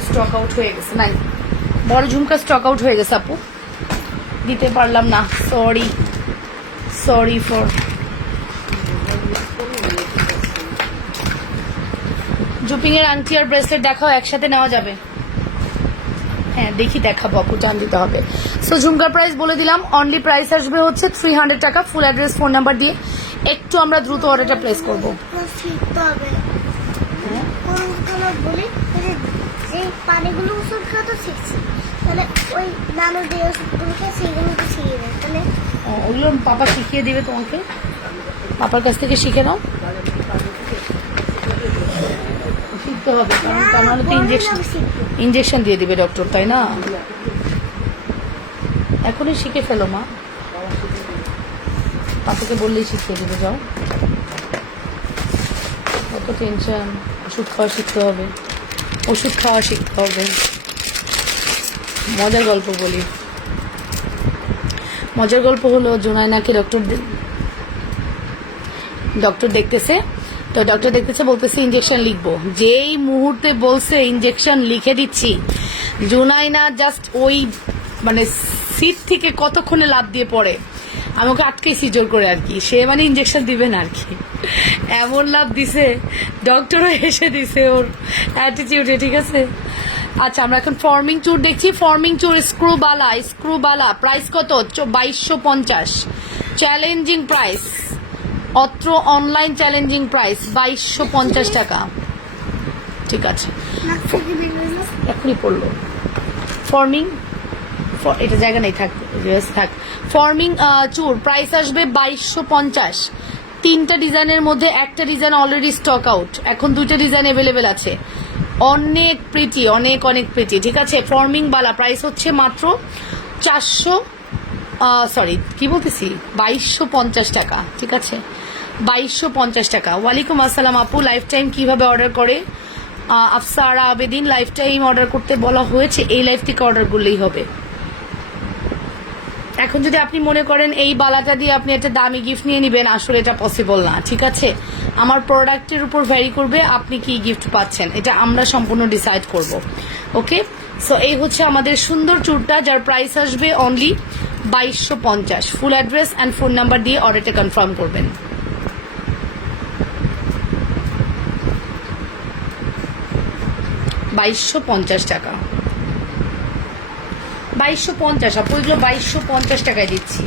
স্টক আউট হয়ে গেছে, নাই বড় ঝুমকা স্টক আউট হয়ে গেছে আপু, দিতে পারলাম না, সরি ফর। জুপিং এর আংটি আর ব্রেসলেট দেখাও, একসাথে নেওয়া যাবে? হ্যাঁ দেখি, দেখাবো আপু, জান দিতে হবে। সো ঝুমকার প্রাইস বলে দিলাম, অনলি প্রাইস আসবে হচ্ছে 300 টাকা। ফুল অ্যাড্রেস, ফোন নাম্বার দিয়ে একটু আমরা দ্রুত অর্ডারটা প্লেস করবো। যে পানিগুলো ওষুধ খাওয়া শিখছি, তাহলে ওই নানু যে ওষুধগুলো খায় সেইগুলো শিখিয়ে দেয়, তাহলে ওগুলো পাপা শিখিয়ে দিবে তোমাকে, পাপার কাছ থেকে শিখে নাও। শিখতে হবে, কারণ তার মানে তো ইঞ্জেকশন দিয়ে দিবে ডক্টর, তাই না? এখনই শিখে ফেলো মা, পাপাকে বললেই শিখিয়ে দিবে। যাও, কত টেনশন। ওষুধ খাওয়া শিখতে হবে, ওষুধ খাওয়া শিখতে হবে। মজার গল্প বলি, মজার গল্প হলো জোনায়নাকে ডক্টর দেখতেছে, তো ডক্টর দেখতেছে, বলতেছে ইঞ্জেকশন লিখবো। যেই মুহূর্তে বলছে ইঞ্জেকশন লিখে দিচ্ছি, জোনায়না জাস্ট ওই মানে সিট থেকে কতক্ষণে লাফ দিয়ে পড়ে, আমাকে আটকেছি জোর করে আর কি। সে মানে ইঞ্জেকশন দিবে না আর কি, এমন লাভ দিছে, ডক্টরও এসে দিছে ওর অ্যাটিটিউডে। ঠিক আছে, আচ্ছা আমরা এখন ফর্মিং চুর দেখছি। ফর্মিং চুর স্ক্রুবালা প্রাইস কত? 2250। চ্যালেঞ্জিং প্রাইস, অত্র অনলাইন চ্যালেঞ্জিং প্রাইস 2250 টাকা। ঠিক আছে, এখনই পড়লো। ফর্মিং, এটা জায়গা নেই, থাক থাক। ফর্মিং চুর প্রাইস আসবে 2250। 3টা ডিজাইনের মধ্যে একটা ডিজাইন অলরেডি স্টক আউট, এখন 2টা ডিজাইন অ্যাভেলেবেল আছে। অনেক প্রিটি, অনেক অনেক প্রিটি। ঠিক আছে, ফর্মিং বালা প্রাইস হচ্ছে মাত্র 2250 টাকা। ঠিক আছে, 2250 টাকা। ওয়ালাইকুম আসসালাম আপু, লাইফ টাইম কিভাবে অর্ডার করে? Afsara Abedin, life time order করতে বলা হয়েছে, এই লাইফ থেকে অর্ডার করলেই হবে। এখন যদি আপনি মনে করেন এই বালাটা দিয়ে আপনি একটা দামি গিফট নিয়ে নেবেন, আসলে এটা পসিবল না, ঠিক আছে? আমার প্রোডাক্টের উপর ভ্যারি করবে আপনি কি গিফট পাচ্ছেন, এটা আমরা সম্পূর্ণ ডিসাইড করব। ওকে, সো এই হচ্ছে আমাদের সুন্দর চুড়টা, যার প্রাইস আসবে only 2250। Full address and phone number দিয়ে অর্ডারটা কনফার্ম করবেন। 2250 টাকা, 2250 আপু, এগুলো 2250 টাকায় দিচ্ছি।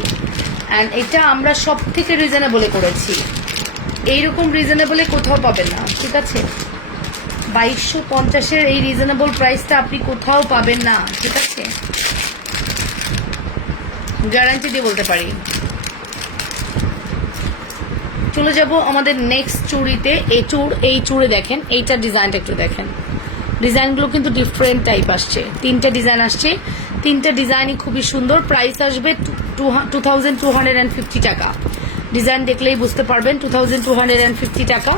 অ্যান্ড এটা আমরা সব থেকে রিজনেবলে করেছি, এইরকম রিজনেবলে কোথাও পাবেন না, ঠিক আছে? 2250-এর এই রিজনেবল প্রাইসটা আপনি কোথাও পাবেন না, ঠিক আছে? গ্যারান্টি দিয়ে বলতে পারি। চলে যাব আমাদের নেক্সট চুড়িতে। এই চুড়ে দেখেন, এইটার ডিজাইনটা একটু দেখেন। ডিজাইনগুলো কিন্তু ডিফারেন্ট টাইপ আসছে, 3টা ডিজাইন আসছে, 3টা ডিজাইনই খুবই সুন্দর। প্রাইস আসবে 2250 টাকা। ডিজাইন দেখলেই বুঝতে পারবেন 2250 টাকা।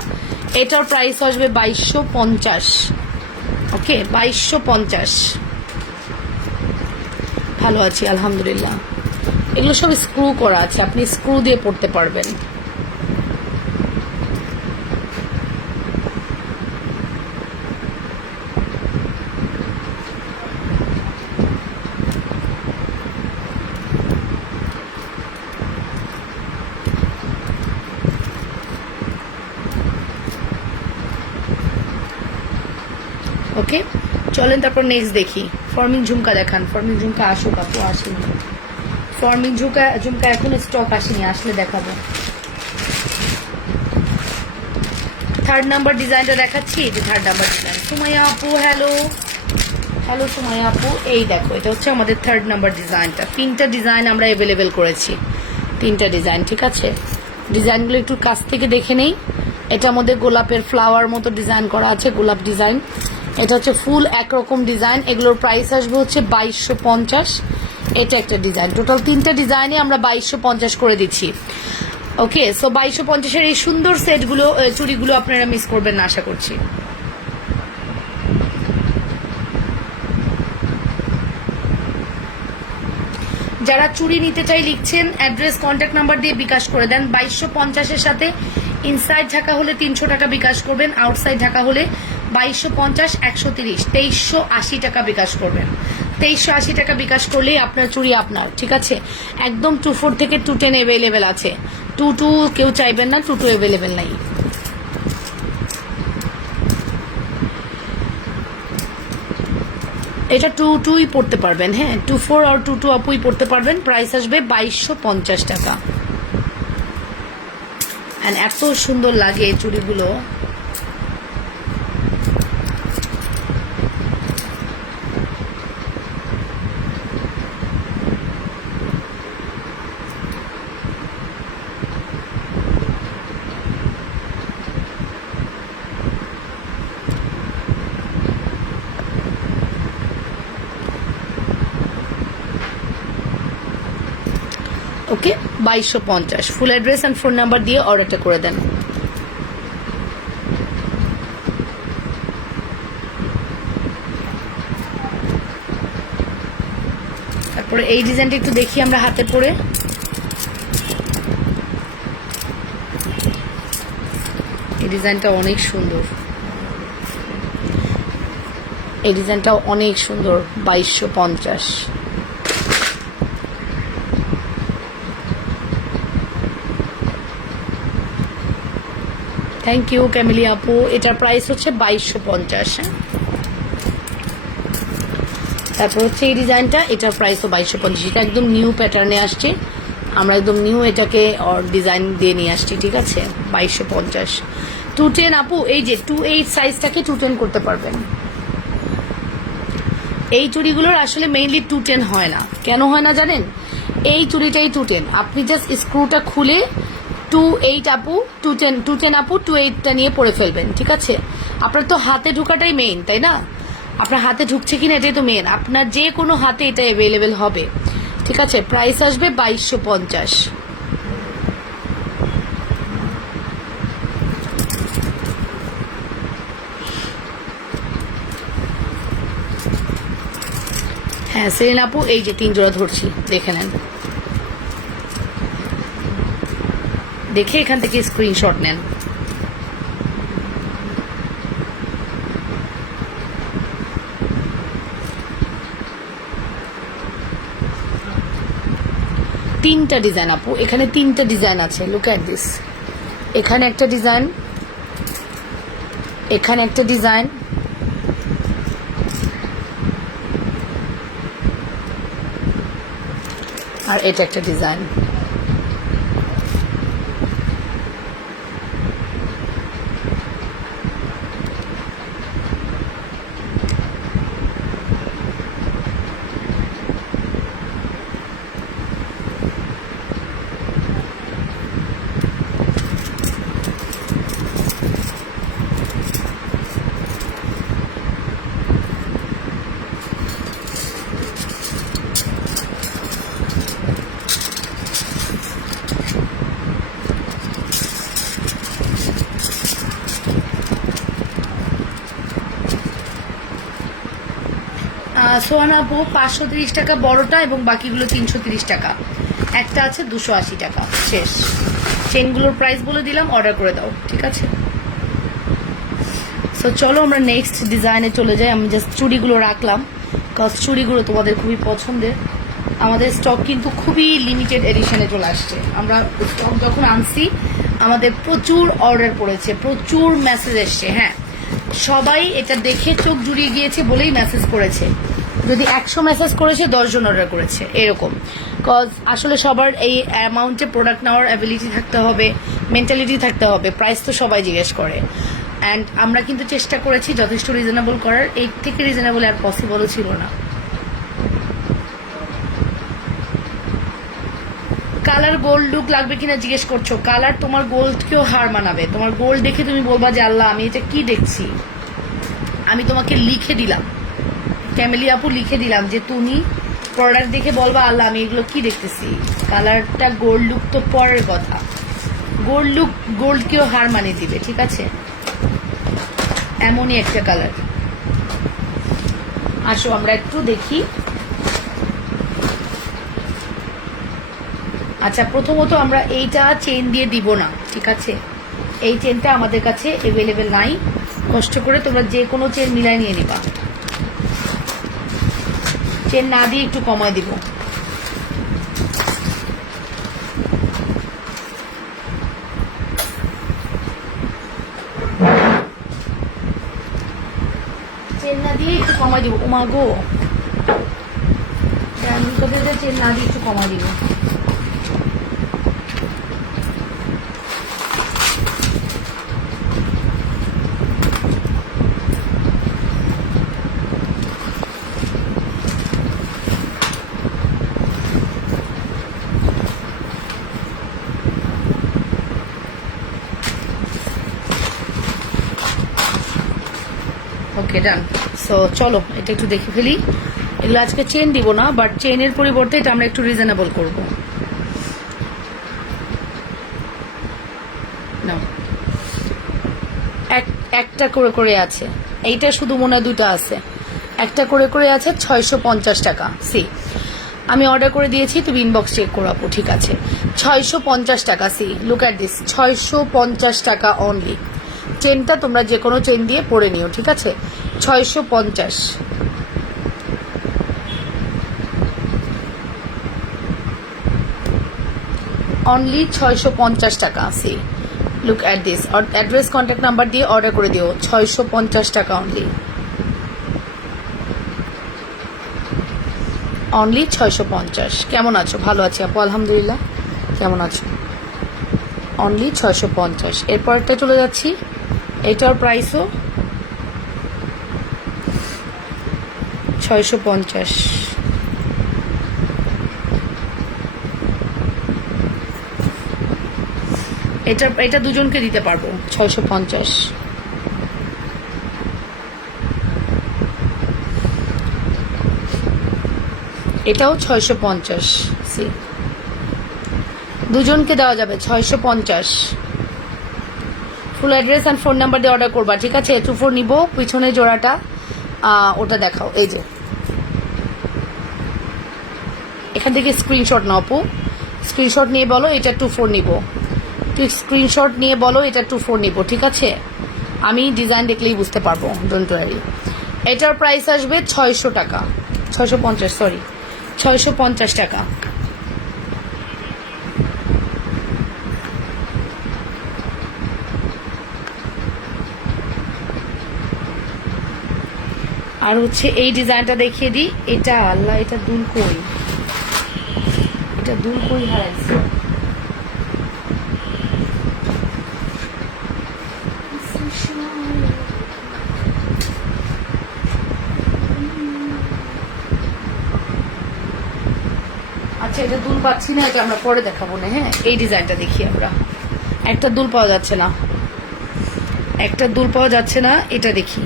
এটার প্রাইস আসবে 2250। ওকে, 2250। ভালো আছি আলহামদুলিল্লাহ। এগুলো সব স্ক্রু করা আছে, আপনি স্ক্রু দিয়ে পড়তে পারবেন। ওকে, চলেন তারপর নেক্সট দেখি। ফর্মিং ঝুমকা দেখান। ফর্মিং ঝুমকা আসুক আপু, আসেনি। ফর্মিং ঝুমকা এখনো স্টক আসেনি, আসলে দেখাবো। 3rd নাম্বার ডিজাইনটা দেখাচ্ছি, যে 3rd নাম্বার ডিজাইন। সুমাইয়া আপু হ্যালো, হ্যালো সুমাইয়া আপু, এই দেখো এটা হচ্ছে আমাদের 3rd নাম্বার ডিজাইনটা। 3টা ডিজাইন আমরা অ্যাভেলেবেল করেছি, 3টা ডিজাইন, ঠিক আছে? ডিজাইনগুলো একটু কাছ থেকে দেখে নেই। এটা আমাদের গোলাপের ফ্লাওয়ার মতো ডিজাইন করা আছে, গোলাপ ডিজাইন। এটা হচ্ছে ফুল একরকম ডিজাইন। এগুলোর প্রাইস আসবে হচ্ছে 2250। এটা একটা ডিজাইন। টোটাল 3টা ডিজাইনে আমরা 2250 করে দিচ্ছি। ওকে, সো 2250-এর এই সুন্দর সেটগুলো, চুড়িগুলো আপনারা মিস করবেন না আশা করছি। যারা চুড়ি নিতে চাই লিখছেন, অ্যাড্রেস কন্ট্যাক্ট নাম্বার দিয়ে বিকাশ করে দেন। 2250-এর সাথে ইনসাইড ঢাকা হলে 300 টাকা বিকাশ করবেন, আউটসাইড ঢাকা হলে 2250 130 2380 টাকা বিকাশ করবেন। 2380 টাকা বিকাশ করলেই আপনার চুড়ি আপনার, ঠিক আছে? একদম 24 থেকে 210 অ্যাভেলেবেল আছে। 22 কেউ চাইবেন না, 22 অ্যাভেলেবেল নাই। এটা 22ই পড়তে পারবেন, হ্যাঁ 24 আর 22 আপুই পড়তে পারবেন। প্রাইস আসবে 2250 টাকা। এন্ড এত সুন্দর লাগে এই চুড়িগুলো। ওকে, 2250। ফুল অ্যাড্রেস অ্যান্ড ফোন নাম্বার দিয়ে অর্ডারটা করে দেন। তারপরে এই ডিজাইনটা একটু দেখি আমরা হাতে পরে। এই ডিজাইনটা অনেক সুন্দর, এই ডিজাইনটাও অনেক সুন্দর। 2250। থ্যাংক ইউ ক্যামেলি আপু। এটার প্রাইস হচ্ছে 2250। তারপর হচ্ছে এই ডিজাইনটা, এটার প্রাইসও 2250। এটা একদম নিউ প্যাটার্নে আসছে, আমরা একদম নিউ এটাকে ডিজাইন দিয়ে নিয়ে আসছি, ঠিক আছে? 2250। 210 আপু, এই যে 28 সাইজটাকে 210 করতে পারবেন। এই চুড়িগুলোর আসলে মেইনলি 210 হয় না। কেন হয় না জানেন? এই চুড়িটাই 210, আপনি জাস্ট স্ক্রুটা খুলে 28 আপু 210 আপু 28টা নিয়ে পরে ফেলবেন, ঠিক আছে? আপনার তো হাতে ঢোকাটাই মেইন, তাই না? আপনার হাতে ঢুকছে কিনা এটাই তো মেইন। আপনার যে কোনো হাতে এটা অ্যাভেলেবেল হবে, ঠিক আছে? প্রাইস আসবে 2250। হ্যাঁ সেলিন আপু, এই যে 3 জোড়া ধরছি, দেখে নেন, দেখে এখান থেকে স্ক্রিনশট নেন। তিনটা ডিজাইন আপু, এখানে 3টা ডিজাইন আছে, লুক অ্যাট দিস। এখানে একটা ডিজাইন, এখানে একটা ডিজাইন, আর এটা একটা ডিজাইন। সোহানা আপু 530 টাকা বড়টা, এবং বাকিগুলো 330 টাকা। একটা আছে 280 টাকা, শেষ। চেনগুলোর প্রাইস বলে দিলাম, অর্ডার করে দাও, ঠিক আছে? সো চলো আমরা নেক্সট ডিজাইনে চলে যাই। আমি জাস্ট চুড়িগুলো রাখলাম, কজ চুড়িগুলো তোমাদের খুবই পছন্দের। আমাদের স্টক কিন্তু খুবই লিমিটেড এডিশনে চলে আসছে। আমরা স্টক যখন আনছি আমাদের প্রচুর অর্ডার পড়েছে, প্রচুর মেসেজ এসছে। হ্যাঁ, সবাই এটা দেখে চোখ জুড়িয়ে গিয়েছে বলেই মেসেজ করেছে। যদি 100 মেসেজ করেছে 10 জন অর্ডার করেছে, এরকম। কজ আসলে সবার এই অ্যামাউন্টে প্রোডাক্ট নেওয়ার অ্যাবিলিটি থাকতে হবে, মেন্টালিটি থাকতে হবে। প্রাইস তো সবাই জিজ্ঞেস করে, অ্যান্ড আমরা কিন্তু চেষ্টা করেছি যথেষ্ট রিজনেবল করার। এর থেকে রিজনেবল আর পসিবলও ছিল না। কালার গোল্ড লুক লাগবে কিনা জিজ্ঞেস করছো। কালার তোমার গোল্ডকেও হার মানাবে। তোমার গোল্ড দেখে তুমি বলবা যে আল্লাহ আমি এটা কি দেখছি। আমি তোমাকে লিখে দিলাম, ফ্যামিলি আপু লিখে দিলাম যে তুমি প্রোডাক্ট দেখে বলবা আল্লাহ আমি এগুলো কি দেখতেছি। কালারটা গোল্ড লুক তো পরের কথা, গোল্ড লুক গোল্ডকেও হার মানিয়ে দিবে, ঠিক আছে? এমনই একটা কালার। আসো আমরা একটু দেখি। আচ্ছা, প্রথমত আমরা এইটা চেন দিয়ে দিব না, ঠিক আছে? এই চেনটা আমাদের কাছে অ্যাভেলেবেল নাই। কষ্ট করে তোমরা যে কোনো চেন মিলাই নিয়ে নিবা। চেন না দিয়ে একটু কমায় দিব। চেন না দিয়ে একটু কমায় দিব। ওমা গো, তোদের চেন না দিয়ে একটু কমায় দিব। ওকে, ডান। সো চলো এটা একটু দেখে ফেলি। এগুলো আজকে চেন দিব না, বাট চেনের পরিবর্তে এটা আমরা একটু রিজনেবল করবো। না, একটা করে করে আছে, এইটা শুধু মনে হয় 2টা আছে। একটা করে করে আছে 650 টাকা। সি আমি অর্ডার করে দিয়েছি, তুমি ইনবক্স চেক করো আপু, ঠিক আছে? 650 টাকা। সি লুক অ্যাট দিস, 650 টাকা অনলি। চেনটা তোমরা যে কোনো চেন দিয়ে পরে নিও, ঠিক আছে? 650। অনলি 650 টাকা। See look at this. Address contact number দিয়ে অর্ডার করে দিও। 650 টাকা অনলি, অনলি 650। কেমন আছো? ভালো আছি আপু, আলহামদুলিল্লাহ। কেমন আছো? অনলি 650। এরপরটা চলে যাচ্ছি। এটার প্রাইসও 650। এটা দুজনকে দিতে পারবো 650। এটাও 650। সি দুজনকে দেওয়া যাবে 650। ফুল অ্যাড্রেস অ্যান্ড ফোন নাম্বার দিয়ে অর্ডার করবা, ঠিক আছে? 24 নিব। পিছনে জোড়াটা ওটা দেখাও, এই যে এখান থেকে স্ক্রিনশট নাও আপু, স্ক্রিনশট নিয়ে বলো এটা 24 নিব, তুই স্ক্রিনশট নিয়ে বলো এটা 24 নিব, ঠিক আছে? আমি ডিজাইন দেখলেই বুঝতে পারবো, ডোন্ট ওয়ারি। এটার প্রাইস আসবে 600 টাকা, 650, সরি 650 টাকা। আর হচ্ছে এই ডিজাইনটা দেখিয়ে দিই, এটা আল্লাহ, এটা দুল কই, এটা দুল কই হারাইছে। আচ্ছা এটা দুল পাচ্ছি না, এটা আমরা পরে দেখাবো না। হ্যাঁ এই ডিজাইনটা দেখি আমরা, একটা দুল পাওয়া যাচ্ছে না, একটা দুল পাওয়া যাচ্ছে না, এটা দেখি।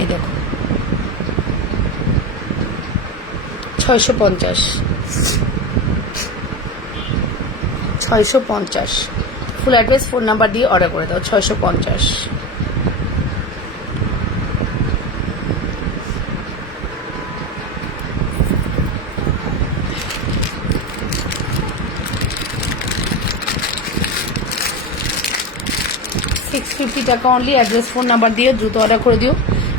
এই দেখো 650, 650। ফুল অ্যাড্রেস ফোন নাম্বার দিয়ে অর্ডার করে দাও, 650। $650 টাকা অনলি, অ্যাড্রেস ফোন নাম্বার দিয়ে দ্রুত অর্ডার করে দিও।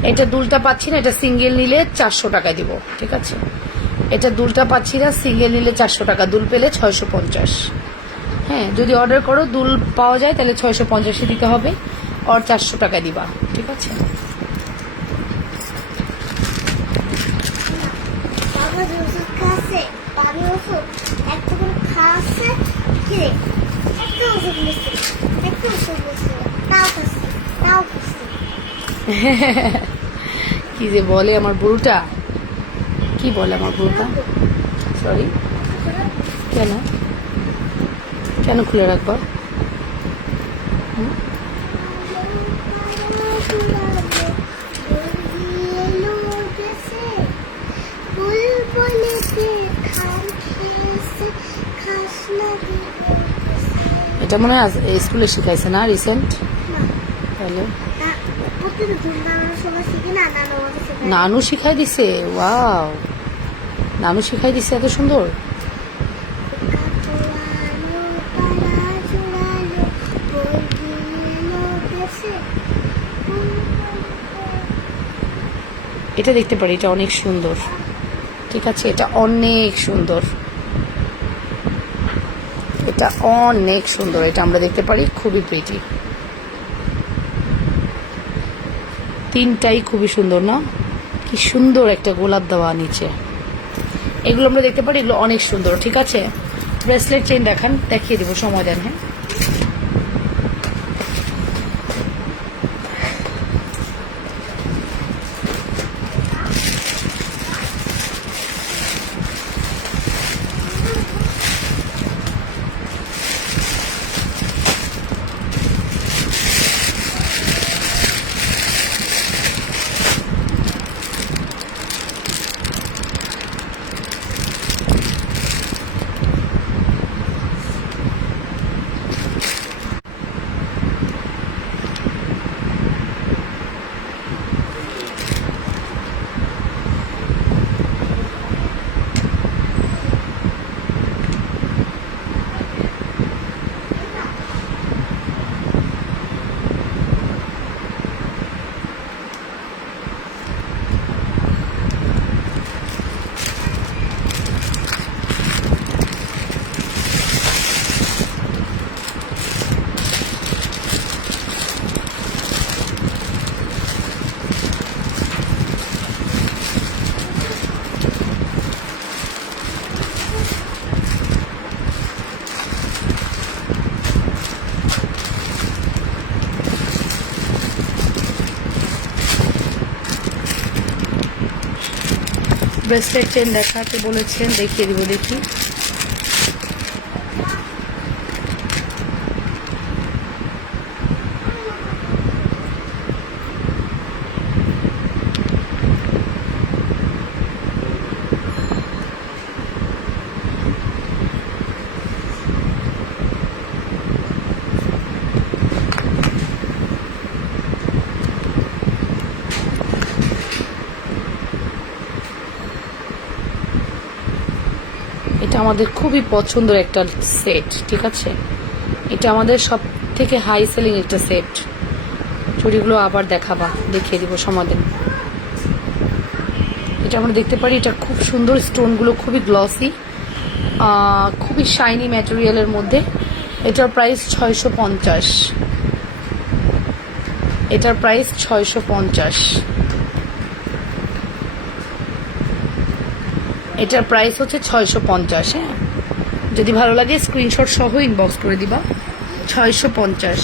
এটা দুলটা পাচ্ছি না, এটা সিঙ্গেল নিলে 400 টাকা দিব, ঠিক আছে? এটা দুলটা পাচ্ছি না, সিঙ্গেল নিলে 400 টাকা, দুল পেলে 650। হ্যাঁ যদি অর্ডার করো দুল পাওয়া যায় তাহলে 650 দিতে হবে, আর 400 টাকা দিবা, ঠিক আছে? বাবা যে ওষুধ খাচ্ছে, পানি ওষুধ একটা করে খাচ্ছে, কি রে একটা ওষুধ নিচ্ছে, একটা ওষুধ নিচ্ছে, তাও খাচ্ছে, তাও খাচ্ছে। কি যে বলে আমার বুড়োটা, কি বলে আমার বুড়োটা, সরি। কেন কেন খুলে রাখবো? এটা মনে হয় স্কুলে শিখাইছে না রিসেন্ট, তাহলে নানু শিখাই দিছে। ওয়াও, নানু শিখাই দিছে এত সুন্দর। এটা দেখতে পারি, এটা অনেক সুন্দর, ঠিক আছে? এটা অনেক সুন্দর, এটা অনেক সুন্দর, এটা আমরা দেখতে পারি, খুবই প্রিটি, তিনটাই খুবই সুন্দর না? কি সুন্দর একটা গোলাপ দেওয়া নিচে, এগুলো আমরা দেখতে পারি, এগুলো অনেক সুন্দর, ঠিক আছে? ব্রেসলেট চেইন দেখান, দেখিয়ে দিব, সময় দেন। হ্যাঁ ব্রেসলেট চেন দেখাতে বলেছেন, দেখিয়ে দিব, দেখি। আমাদের খুবই পছন্দের একটা সেট, ঠিক আছে? এটা আমাদের সব থেকে হাই সেলিং একটা সেট। চুড়িগুলো আবার দেখিয়ে দিব সমাধান। এটা আমরা দেখতে পারি, এটা খুব সুন্দর, স্টোনগুলো খুবই গ্লসি, খুবই শাইনি ম্যাটেরিয়ালের মধ্যে। এটার প্রাইস 650। এটার প্রাইস 650। এটার প্রাইস হচ্ছে 650। হ্যাঁ, যদি ভালো লাগে স্ক্রিনশট সহ ইনবক্স করে দিবা। 650।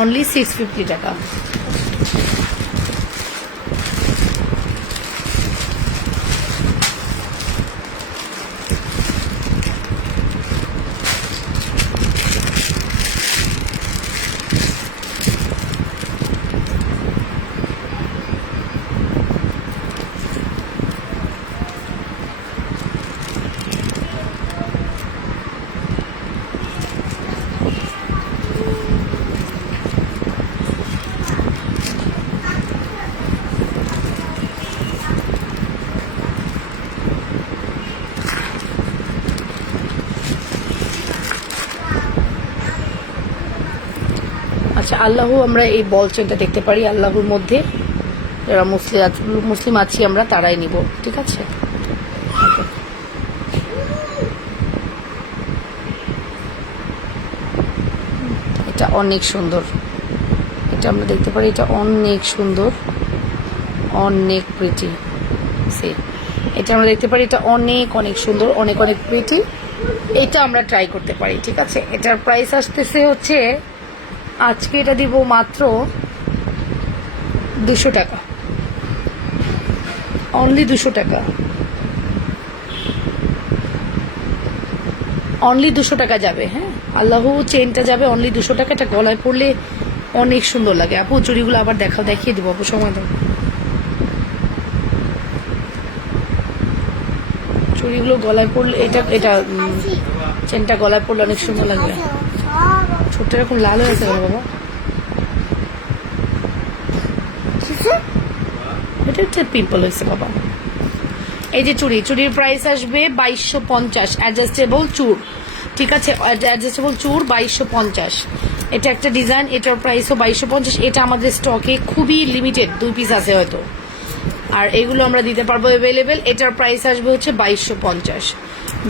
অনলি 650 টাকা। আচ্ছা, আল্লাহ, আমরা এই বল চেনটা দেখতে পারি আল্লাহর মধ্যে। যারা মুসলিম আছি আমরা, তারাই নিব, ঠিক আছে? এটা অনেক সুন্দর, এটা আমরা দেখতে পারি, এটা অনেক সুন্দর, অনেক প্রিটি। এটা আমরা দেখতে পারি, এটা অনেক অনেক সুন্দর, অনেক অনেক প্রিটি। এটা আমরা ট্রাই করতে পারি, ঠিক আছে? এটার প্রাইস আসতেছে হচ্ছে, আজকে এটা দিব মাত্র 200 টাকা, অনলি 200 টাকা, অনলি 200 টাকা যাবে। হ্যাঁ, আল্লাহ চেনটা যাবে অনলি 200 টাকা। এটা গলায় পড়লে অনেক সুন্দর লাগে। আপু চুড়িগুলো আবার দেখিয়ে দিব আপু, সময় দাও। চুড়িগুলো গলায় পড়লে, এটা চেনটা গলায় পড়লে অনেক সুন্দর লাগবে। ছোট্ট এরকম লাল হয়ে আছে বাবা, এটা হচ্ছে পিম্পল হয়েছে বাবা। এই যে চুড়ির প্রাইস আসবে 2250। অ্যাডজাস্টেবল চুর, ঠিক আছে? অ্যাডজাস্টেবল চুর 2250। এটা একটা ডিজাইন, এটার প্রাইসও 2250। এটা আমাদের স্টকে খুবই লিমিটেড, 2 পিস আছে হয়তো, আর এগুলো আমরা দিতে পারবো অ্যাভেলেবেল। এটার প্রাইস আসবে হচ্ছে 2250।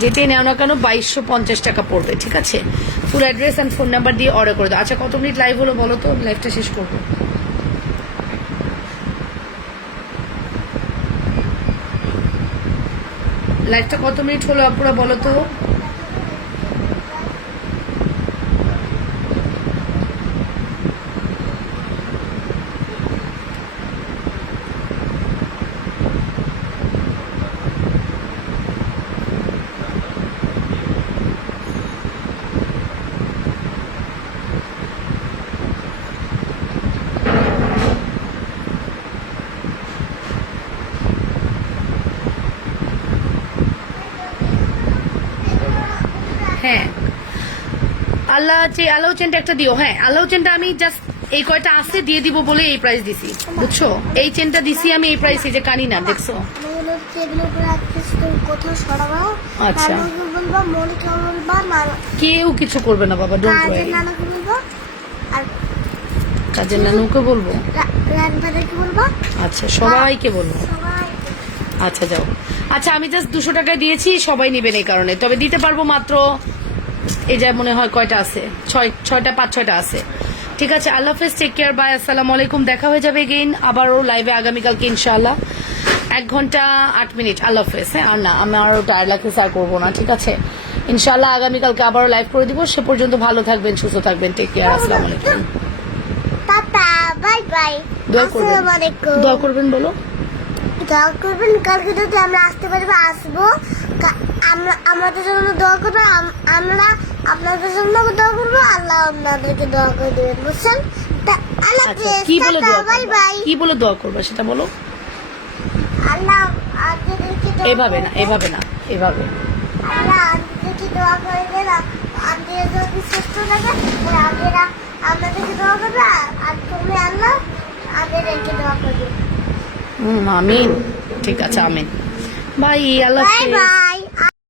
যেটাই নেও না কেন 2250 টাকা পড়বে, ঠিক আছে? Full address and phone number দিয়ে অর্ডার করে দাও। আচ্ছা, কত মিনিট লাইভ হলো বলো তো, লাইভটা শেষ করবো। লাইভটা কত মিনিট হলো আপুরা বলো তো? হ্যাঁ, আল্লাহ চেনটা একটা দিও। হ্যাঁ, আল্লাহ চেনটা আমি জাস্ট এই কয়টা আছে দিয়ে দিব বলে এই প্রাইস দিছি, বুঝছো? এই চেনটা দিছি আমি এই প্রাইসে, যে কানি না, দেখছো? আচ্ছা, কেউ কিছু করবে না বাবা, ডোন্ট ওয়ারি। কাজের নানুকে বলবো, আচ্ছা সবাইকে বলবো। আচ্ছা যাও। আচ্ছা, আমি জাস্ট 200 টাকায় দিয়েছি, সবাই নেবেন এই কারণে। তবে দিতে পারবো মাত্র, এই যা মনে হয় কয়টা আছে, 5-6টা আছে, ঠিক আছে? আল্লাহ হাফেজ, টেক কেয়ার, বাই, আসসালামু আলাইকুম। দেখা হয়ে যাবে এগেইন আবারও লাইভে আগামীকালকে ইনশাআল্লাহ 1 ঘন্টা 8 মিনিট। আল্লাহ হাফেজ। হ্যাঁ, আর না, আমার টায়ার লাগতেছে, আর করবো না, ঠিক আছে? ইনশাআল্লাহ আগামীকালকে আবারও লাইভ করে দিব। সে পর্যন্ত ভালো থাকবেন, সুস্থ থাকবেন, টেক কেয়ার, আসসালামু আলাইকুম, টাটা, বাই বাই। আসসালামু আলাইকুম। দোয়া করবেন বলো। দোয়া করবেন, কালকে যদি আমরা আসতে পারবো আসবো। আমরা আমাদের জন্য দোয়া করবো, আমরা আপনাদের জন্য দোয়া করবো, আল্লাহ আপনাদেরকে দোয়া করে দেবেন, বুঝছেন? আল্লাহ কি বলে দোয়া বাই বাই। কি বলে দোয়া করবে সেটা বলো। আল্লাহ আপনাদেরকে এভাবে না, এভাবে না, এভাবে। আল্লাহ আপনাদেরকে দোয়া করে দেন, আপনারা যদি সুস্থ থাকেন আপনাদেরকে দোয়া করবে। আর তুমি আল্লাহ আমাদেরকে দোয়া করবেন। আমিন। ঠিক আছে, আমিন। বাই, আল্লাহ বাই হাফেজ। বাই।